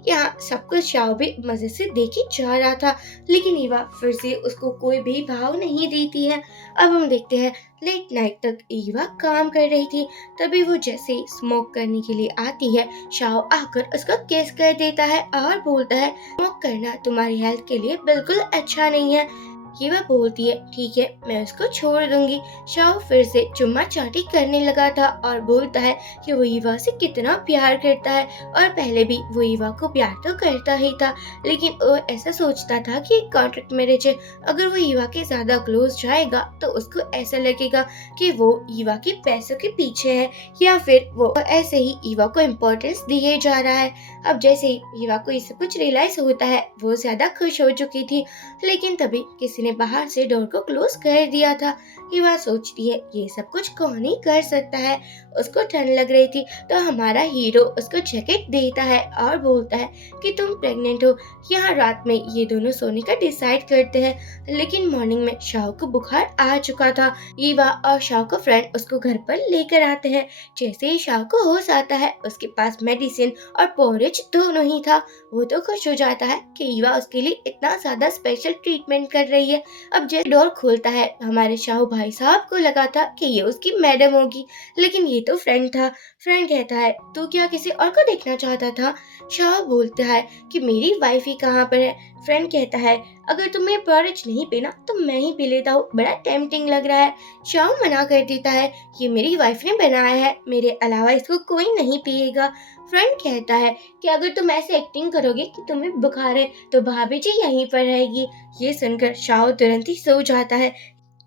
यहाँ सब कुछ शाओ भी मजे से देखे जा रहा था, लेकिन ईवा फिर से उसको कोई भी भाव नहीं देती है। अब हम देखते हैं लेट नाइट तक ईवा काम कर रही थी। तभी वो जैसे ही स्मोक करने के लिए आती है, शाओ आकर उसका किस कर देता है और बोलता है, स्मोक करना तुम्हारी हेल्थ के लिए बिल्कुल अच्छा नहीं है। ईवा बोलती है, ठीक है मैं उसको छोड़ दूंगी। शाओ फिर से चुम्मा चाटी करने लगा था और बोलता है कि वो ईवा से कितना प्यार करता है, और पहले भी वो ईवा को प्यार तो करता ही था, लेकिन वो ऐसा सोचता था कि एक कॉन्ट्रैक्ट मैरिज है, अगर वो ईवा के ज्यादा क्लोज जाएगा तो उसको ऐसा लगेगा कि वो ईवा के पैसों के पीछे है, या फिर वो ऐसे ही ईवा को इम्पोर्टेंस दिए जा रहा है। अब जैसे ही ईवा को ये सब कुछ रियलाइज होता है, वो ज्यादा खुश हो चुकी थी, लेकिन तभी किसी ने बाहर से डोर को क्लोज कर दिया था। ईवा सोचती है, ये सब कुछ कौन ही कर सकता है। उसको ठंड लग रही थी तो हमारा हीरो उसको जैकेट देता है और बोलता है कि तुम प्रेग्नेंट हो। यहाँ रात में ये दोनों सोने का डिसाइड करते हैं, लेकिन मॉर्निंग में शाओ को बुखार आ चुका था। ईवा और शाओ का फ्रेंड उसको घर पर लेकर आते हैं। जैसे ही शाओ को होश आता है, उसके पास मेडिसिन और पोरेज दोनों ही था। वो तो खुश हो जाता है कि ईवा उसके लिए इतना ज्यादा स्पेशल ट्रीटमेंट कर रही है। अब जैसे डोर खोलता है, हमारे शाहू भाई साहब को लगा था कि ये उसकी मैडम होगी, लेकिन ये तो फ्रेंड था। फ्रेंड कहता है, तू क्या किसी और को देखना चाहता था? शाह बोलता है कि मेरी वाइफ ही कहाँ पर है। फ्रेंड कहता है, अगर तुम्हें पोरेज नहीं पीना तो मैं ही पी लेता हूँ, बड़ा टेम्पटिंग लग रहा है। शाह मना कर देता है, ये मेरी वाइफ ने बनाया है, मेरे अलावा इसको कोई नहीं पिएगा। फ्रेंड कहता है कि अगर तुम ऐसे एक्टिंग करोगे कि तुम्हें बुखार है तो भाभी जी यहीं पर रहेगी। ये सुनकर शाओ तुरंत ही सो जाता है।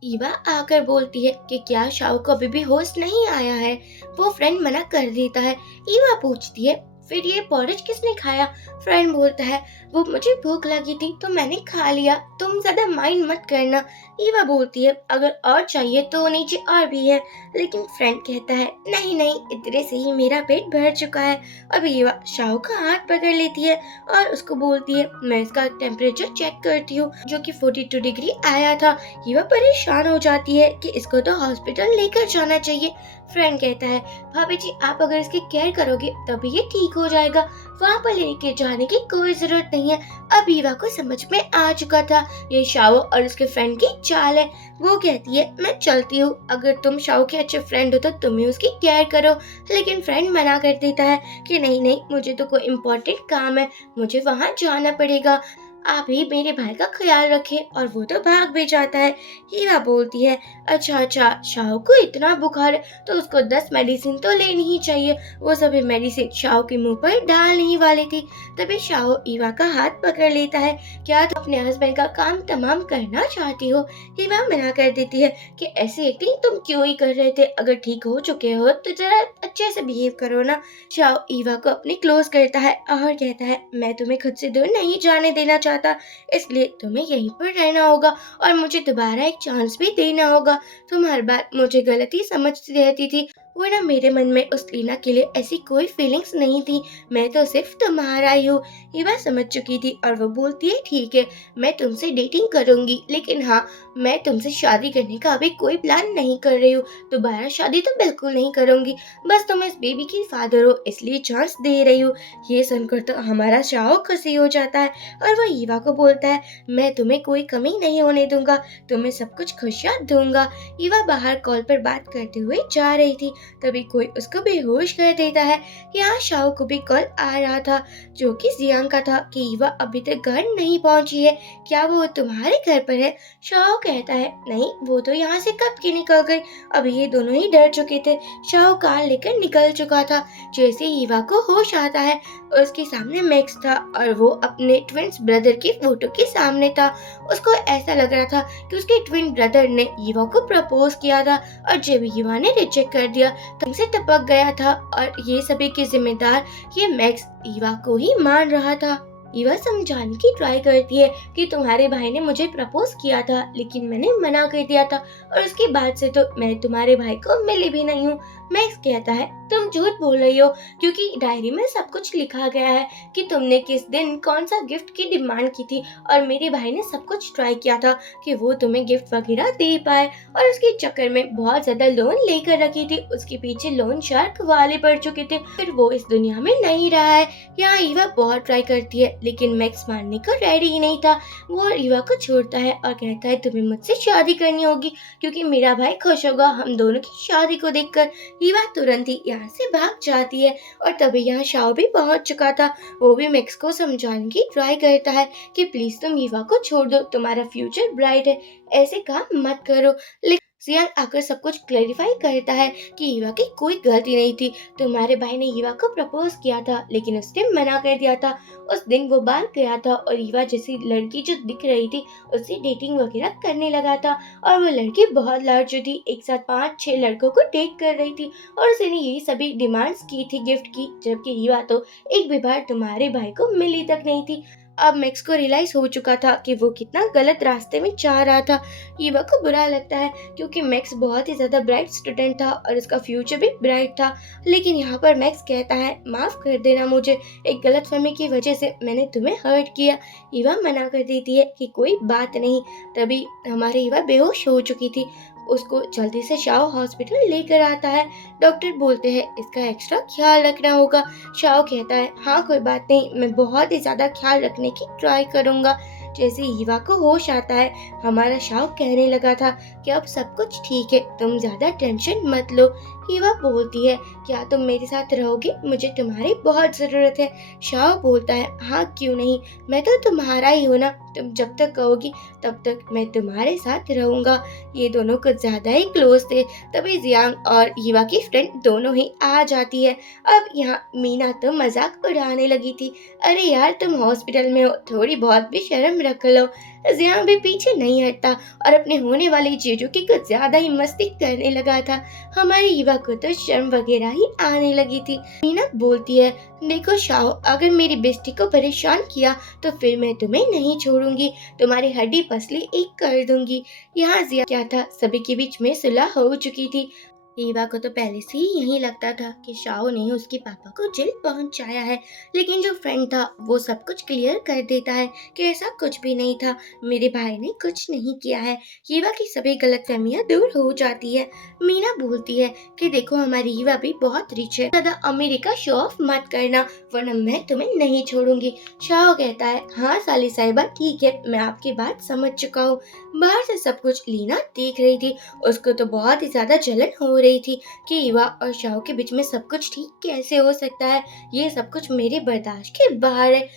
ईवा आकर बोलती है कि क्या शाओ को अभी भी होश नहीं आया है। वो फ्रेंड मना कर देता है। ईवा पूछती है, फिर ये पॉरेज किसने खाया? फ्रेंड बोलता है वो मुझे भूख लगी थी तो मैंने खा लिया, तुम ज्यादा माइंड मत करना। ईवा बोलती है अगर और चाहिए तो नीचे और भी है, लेकिन फ्रेंड कहता है नहीं नहीं, इतने से ही मेरा पेट भर चुका है। अब ईवा शाओ का हाथ पकड़ लेती है और उसको बोलती है मैं इसका टेम्परेचर चेक करती हूँ, जो कि 42 डिग्री आया था। ईवा परेशान हो जाती है कि इसको तो हॉस्पिटल लेकर जाना चाहिए। फ्रेंड कहता है भाभी जी आप अगर इसकी केयर करोगे तभी ये ठीक हो जाएगा, वहाँ पर लेके जाने की कोई जरूरत नहीं है। अब ईवा को समझ में आ चुका था ये शाओ और उसके फ्रेंड की चाल है। वो कहती है मैं चलती हूँ, अगर तुम शाओ के अच्छे फ्रेंड हो तो तुम ही उसकी केयर करो। लेकिन फ्रेंड मना कर देता है कि नहीं नहीं, मुझे तो कोई इम्पोर्टेंट काम है, मुझे वहाँ जाना पड़ेगा, आप ही मेरे भाई का ख्याल रखें। और वो तो भाग भी जाता है। हीरा बोलती है अच्छा अच्छा, शाओ को इतना बुखार है तो उसको 10 मेडिसिन तो लेनी ही चाहिए। वो सभी मेडिसिन शाओ के मुंह पर डालने ही वाली थी। तभी शाओ ईवा का हाथ पकड़ लेता है, क्या तुम अपने हस्बैंड का काम तमाम करना चाहती हो? ईवा मना कर देती है कि ऐसी एक्टिंग तुम क्यों ही कर रहे थे, अगर ठीक हो चुके हो तो जरा अच्छे से बिहेव करो ना। शाओ ईवा को अपनी क्लोज करता है और कहता है मैं तुम्हें खुद से दूर नहीं जाने देना चाहता, इसलिए तुम्हें यहीं पर रहना होगा और मुझे दोबारा एक चांस भी देना होगा। तुम हर बार मुझे गलत ही समझती रहती थी, वरना मेरे मन में उस लीना के लिए ऐसी कोई फीलिंग्स नहीं थी, मैं तो सिर्फ तुम्हारा ही हूँ। ये बात समझ चुकी थी और वो बोलती है ठीक है मैं तुमसे डेटिंग करूंगी, लेकिन हाँ मैं तुमसे शादी करने का अभी कोई प्लान नहीं कर रही हूँ, दोबारा शादी तो बिल्कुल नहीं करूंगी, बस तुम इस बेबी की फादर हो इसलिए चांस दे रही हूँ। ये सुनकर तो हमारा शाओ खुशी हो जाता है और वो ईवा को बोलता है मैं तुम्हें कोई कमी नहीं होने दूंगा, तुम्हें सब कुछ खुशियाँ दूंगा। ईवा बाहर कॉल पर बात करते हुए जा रही थी, तभी कोई उसको बेहोश कर देता है। यहाँ शाओ को भी कॉल आ रहा था जो कि जियांग का था कि ईवा अभी तक घर नहीं पहुंची है, क्या वो तुम्हारे घर पर है? शाओ कहता है नहीं, वो तो यहाँ से कब की निकल गई। अब ये दोनों ही डर चुके थे। शाओ कार लेकर निकल चुका था। जैसे ईवा को होश आता है उसके सामने मैक्स था और वो अपने ट्विंस ब्रदर की फोटो के सामने था। उसको ऐसा लग रहा था कि उसके ट्विन ब्रदर ने ईवा को प्रपोज किया था और जब ईवा ने रिजेक्ट कर दिया तब से टपक गया था और ये सभी के जिम्मेदार ये मैक्स ईवा को ही मान रहा था। ईवा समझाने की ट्राई करती है कि तुम्हारे भाई ने मुझे प्रपोज किया था लेकिन मैंने मना कर दिया था और उसके बाद से तो मैं तुम्हारे भाई को मिली भी नहीं हूँ। मैक्स कहता है तुम झूठ बोल रही हो क्योंकि डायरी में सब कुछ लिखा गया है कि तुमने किस दिन कौन सा गिफ्ट की डिमांड की थी और मेरे भाई ने सब कुछ ट्राई किया था कि वो तुम्हें गिफ्ट वगैरह दे पाए और उसके चक्कर में बहुत ज्यादा लोन लेकर रखी थी, उसके पीछे लोन शार्क वाले पड़ चुके थे, फिर वो इस दुनिया में नहीं रहा है। यहाँ ईवा बहुत ट्राई करती है लेकिन मैक्स मानने को रेडी ही नहीं था। वो ईवा को छोड़ता है और कहता है तुम्हें मुझसे शादी करनी होगी क्योंकि मेरा भाई खुश होगा हम दोनों की शादी को देखकर। ईवा तुरंत ही यहाँ से भाग जाती है और तभी यहाँ शाओ भी पहुंच चुका था। वो भी मैक्स को समझाने की ट्राई करता है कि प्लीज तुम ईवा को छोड़ दो, तुम्हारा फ्यूचर ब्राइट है, ऐसे काम मत करो। लेकिन जियान आकर सब कुछ क्लैरिफाई करता है कि ईवा की कोई गलती नहीं थी, तुम्हारे भाई ने ईवा को प्रपोज किया था लेकिन उसने मना कर दिया था। उस दिन वो बाहर गया था और ईवा जैसी लड़की जो दिख रही थी उससे डेटिंग वगैरह करने लगा था और वो लड़की बहुत लालची थी, एक साथ 5-6 लड़कों को डेट कर रही थी और उसने यही सभी डिमांड्स की थी गिफ्ट की, जबकि ईवा तो एक भी बार तुम्हारे भाई को मिली तक नहीं थी। अब मैक्स को रियलाइज हो चुका था कि वो कितना गलत रास्ते में जा रहा था। ईवा को बुरा लगता है क्योंकि मैक्स बहुत ही ज्यादा ब्राइट स्टूडेंट था और उसका फ्यूचर भी ब्राइट था, लेकिन यहाँ पर मैक्स कहता है माफ कर देना मुझे, एक गलतफहमी की वजह से मैंने तुम्हें हर्ट किया। ईवा मना कर देती है कि कोई बात नहीं। तभी हमारी ईवा बेहोश हो चुकी थी, उसको जल्दी से शाओ हॉस्पिटल लेकर आता है। डॉक्टर बोलते हैं इसका एक्स्ट्रा ख्याल रखना होगा। शाओ कहता है हाँ कोई बात नहीं, मैं बहुत ही ज्यादा ख्याल रखने की ट्राई करूंगा। जैसे ईवा को होश आता है हमारा शाओ कहने लगा था कि अब सब कुछ ठीक है, तुम ज्यादा टेंशन मत लो। ईवा बोलती है क्या तुम मेरे साथ रहोगे, मुझे तुम्हारी बहुत जरूरत है। शाओ बोलता है हाँ क्यों नहीं, मैं तो तुम्हारा ही हूँ ना, तुम जब तक कहोगी तब तक मैं तुम्हारे साथ रहूंगा। ये दोनों कुछ ज्यादा ही क्लोज थे। तभी जियांग और ईवा की फ्रेंड दोनों ही आ जाती है। अब यहाँ मीना तो मजाक उड़ाने लगी थी, अरे यार तुम हॉस्पिटल में हो, थोड़ी बहुत भी शर्म दम रख लो। जिया भी पीछे नहीं हटता और अपने होने वाली चीजों की कुछ ज्यादा ही मस्ती करने लगा था। हमारी ईवा को तो शर्म वगैरह ही आने लगी थी। मीना बोलती है, देखो शाओ, अगर मेरी बेस्टी को परेशान किया तो फिर मैं तुम्हें नहीं छोड़ूंगी, तुम्हारी हड्डी पसली एक कर दूंगी। यहाँ जिया क्या था, सभी के बीच में सुलह हो चुकी थी। ईवा को तो पहले से ही यही लगता था कि शाओ ने उसके पापा को जेल पहुंचाया है, लेकिन जो फ्रेंड था वो सब कुछ क्लियर कर देता है कि ऐसा कुछ भी नहीं था, मेरे भाई ने कुछ नहीं किया है। ईवा की सभी गलतफहमियां दूर हो जाती है। मीना बोलती है कि देखो, हमारी ईवा भी बहुत रिच है, ज्यादा अमीरी का शो ऑफ मत करना वरना मैं तुम्हें नहीं छोड़ूंगी। शाओ कहता है, हाँ साली साहिबा, ठीक है, मैं आपकी बात समझ चुका हूँ। बाहर से सब कुछ लीना देख रही थी। उसको तो बहुत ही ज्यादा जलन हो रही थी कि ईवा और शाओ के बीच में सब कुछ ठीक कैसे हो सकता है, ये सब कुछ मेरे बर्दाश्त के बाहर है।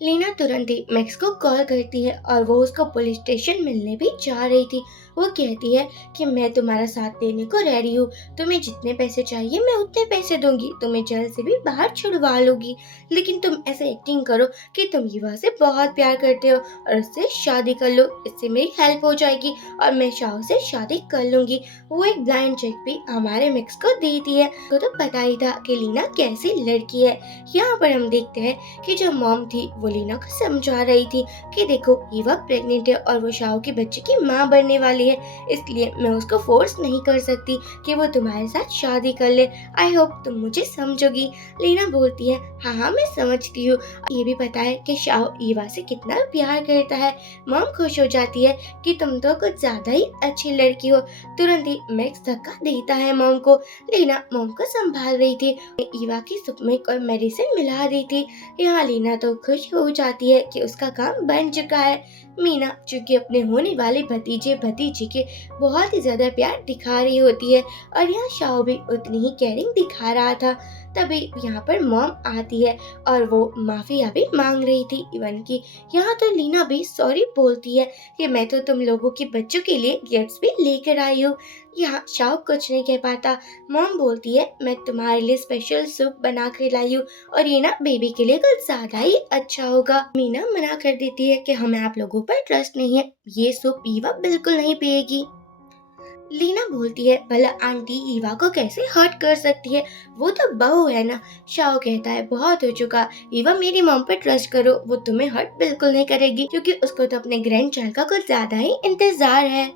लीना तुरंत ही मैक्स को कॉल करती है और वो उसको पुलिस स्टेशन मिलने भी जा रही थी। वो कहती है कि मैं तुम्हारा साथ देने को रेडी हूँ, तुम्हें जितने पैसे चाहिए मैं उतने पैसे दूंगी, तुम्हें जेल से भी बाहर छुड़वा लूंगी, लेकिन तुम ऐसे एक्टिंग करो कि तुम युवा से बहुत प्यार करते हो और उससे शादी कर लो, इससे मेरी हेल्प हो जाएगी और मैं शाह से शादी कर लूंगी। वो एक ब्लाइंड चेक भी हमारे मैक्स को देती है। तो पता ही था कि लीना कैसी लड़की है। यहाँ पर हम देखते हैं कि जो मॉम थी वो लीना को समझा रही थी कि देखो, ईवा प्रेग्नेंट है और वो शाओ के बच्चे की माँ बनने वाली है, इसलिए मैं उसको फोर्स नहीं कर सकती कि वो तुम्हारे साथ शादी कर ले। आई होप तुम मुझे समझोगी। लीना बोलती है, हाँ हाँ मैं समझती हूँ। ये भी पता है कि शाओ ईवा से कितना प्यार करता है। मॉम खुश हो जाती है कि तुम तो कुछ ज्यादा ही अच्छी लड़की हो। तुरंत ही मैक्स धक्का देता है मॉम को। लीना मॉम को संभाल रही थी, ईवा की सुप में कोई मेडिसिन मिला दी थी। यहाँ लीना तो खुश हो जाती है कि उसका काम बन चुका है। मीना चूंकि अपने होने वाले भतीजे भतीजी के बहुत ही ज्यादा प्यार दिखा रही होती है और यहाँ शाओ भी उतनी ही केयरिंग दिखा रहा था। तभी यहाँ पर मॉम आती है और वो माफिया भी मांग रही थी इवन की। यहाँ तो लीना भी सॉरी बोलती है कि मैं तो तुम लोगों के बच्चों के लिए गिफ्ट्स भी लेकर आई हूँ। यहाँ शाओ कुछ नहीं कह पाता। मॉम बोलती है, मैं तुम्हारे लिए स्पेशल सूप बना कर लाई हूँ और ये ना बेबी के लिए कुछ ज्यादा ही अच्छा होगा। मीना मना कर देती है कि हमें आप लोगों पर ट्रस्ट नहीं है, ये सूप ईवा बिल्कुल नहीं पिएगी। लीना बोलती है, भला आंटी ईवा को कैसे हर्ट कर सकती है, वो तो बहू है ना। शाओ कहता है, बहुत हो चुका, ईवा मेरी मॉम पे ट्रस्ट करो, वो तुम्हें हर्ट बिल्कुल नहीं करेगी क्योंकि उसको तो अपने ग्रैंड चाइल्ड का कुछ ज्यादा ही इंतजार है।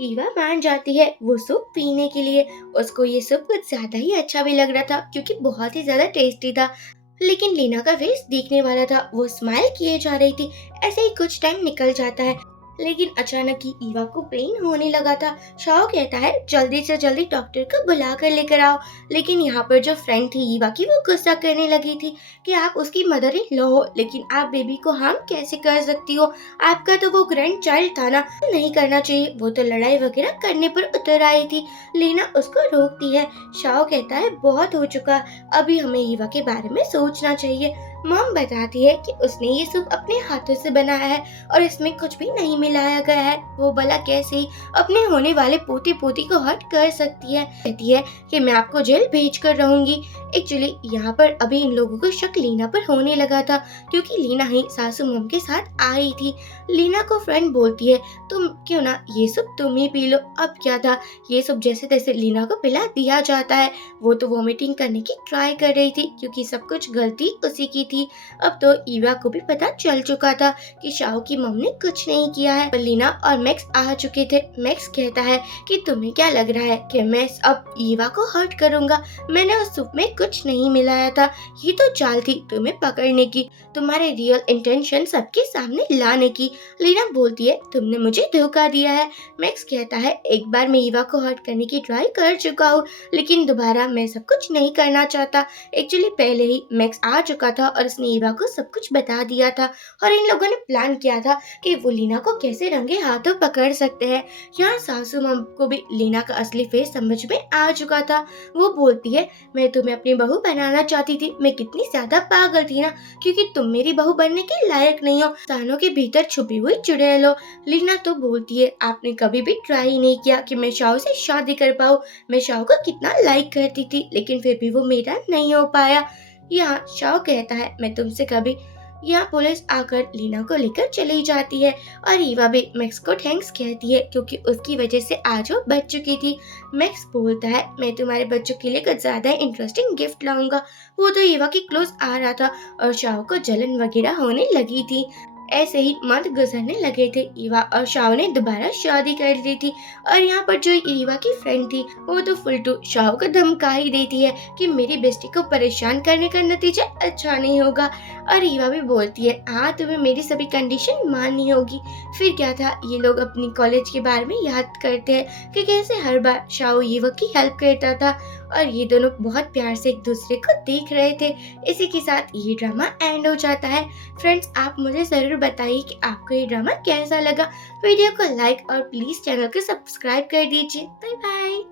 ईवा मान जाती है वो सूप पीने के लिए। उसको ये सूप कुछ ज्यादा ही अच्छा भी लग रहा था क्योंकि बहुत ही ज्यादा टेस्टी था। लेकिन लीना का फेस दिखने वाला था, वो स्माइल किए जा रही थी। ऐसे ही कुछ टाइम निकल जाता है, लेकिन अचानक ही ईवा को पेन होने लगा था। शाओ कहता है, जल्दी से जल्दी डॉक्टर को बुला कर लेकर आओ। लेकिन यहाँ पर जो फ्रेंड थी ईवा की, वो गुस्सा करने लगी थी कि आप उसकी मदर इन लॉ हो, लेकिन आप बेबी को हार्म कैसे कर सकती हो, आपका तो वो ग्रैंड चाइल्ड था ना, नहीं करना चाहिए, वो तो लड़ाई वगैरह करने पर उतर आई थी। लीना उसको रोकती है। शाओ कहता है, बहुत हो चुका, अभी हमें ईवा के बारे में सोचना चाहिए। मॉम बताती है कि उसने ये सूप अपने हाथों से बनाया है और इसमें कुछ भी नहीं मिलाया गया है, वो भला कैसे ही अपने होने वाले पोती पोती को हर्ट कर सकती है। कहती है कि मैं आपको जेल भेज कर रहूंगी। एक्चुअली यहाँ पर अभी इन लोगों को शक लीना पर होने लगा था क्योंकि लीना ही सासू मॉम के साथ आई थी। लीना को फ्रेंड बोलती है, तुम क्यों ना ये सूप तुम ही पी लो। अब क्या था, ये सूप जैसे तैसे लीना को पिला दिया जाता है। वो तो वॉमिटिंग करने की ट्राई कर रही थी क्योंकि सब कुछ गलती उसी की थी। अब तो ईवा को भी पता चल चुका था कि शाओ की मम ने कुछ नहीं किया है। लीना और मैक्स आ चुके थे। मैक्स कहता है कि तुम्हें क्या लग रहा है कि मैं अब ईवा को हर्ट करूंगा, मैंने उस सूप में कुछ नहीं मिलाया था, ये तो चाल थी तुम्हें पकड़ने की, तुम्हारे रियल इंटेंशन सबके सामने लाने की। लीना बोलती है, तुमने मुझे धोखा दिया है। मैक्स कहता है, एक बार मैं ईवा को हर्ट करने की ट्राई कर चुका हूँ, लेकिन दोबारा मैं सब कुछ नहीं करना चाहता। एक्चुअली पहले ही मैक्स आ चुका था और उसने ईवा को सब कुछ बता दिया था और इन लोगों ने प्लान किया था कि वो लीना को कैसे रंगे हाथों पकड़ सकते हैं। यहाँ सासू मम को भी लीना का असली फेस समझ में आ चुका था। वो बोलती है, मैं तुम्हें अपनी बहू बनाना चाहती थी, मैं कितनी ज्यादा पागल थी ना, क्योंकि तुम मेरी बहू बनने के लायक नहीं हो, तानों के भीतर छुपी हुई चुड़ैल हो। लीना तो बोलती है, आपने कभी भी ट्राई नहीं किया कि मैं शाओ से शादी कर पाऊँ, मैं शाओ को कितना लाइक करती थी, लेकिन फिर भी वो मेरा नहीं हो पाया। यहाँ शाओ कहता है, मैं तुमसे कभी यहाँ पुलिस आकर लीना को लेकर चली जाती है और ईवा भी मैक्स को थैंक्स कहती है क्योंकि उसकी वजह से आज वो बच चुकी थी। मैक्स बोलता है मैं तुम्हारे बच्चों के लिए कुछ ज्यादा इंटरेस्टिंग गिफ्ट लाऊंगा। वो तो ईवा के क्लोज आ रहा था और शाओ को जलन वगैरह होने लगी थी। ऐसे ही मंथ गुजरने लगे थे। ईवा और शाओ ने दोबारा शादी कर ली थी और यहाँ पर जो ईवा की फ्रेंड थी वो तो फुलटू शाओ को धमका ही देती है कि मेरी बेस्टी को परेशान करने का नतीजा अच्छा नहीं होगा। और ईवा भी बोलती है हाँ तुम्हें मेरी सभी कंडीशन माननी होगी। फिर क्या था, ये लोग अपनी कॉलेज के बारे में याद करते हैं कि कैसे हर बार शाओ ईवा की हेल्प करता था और ये दोनों बहुत प्यार से एक दूसरे को देख रहे थे। इसी के साथ ये ड्रामा एंड हो जाता है। फ्रेंड्स, आप मुझे जरूर बताइए कि आपको ये ड्रामा कैसा लगा। वीडियो को लाइक और प्लीज चैनल को सब्सक्राइब कर दीजिए। Bye bye.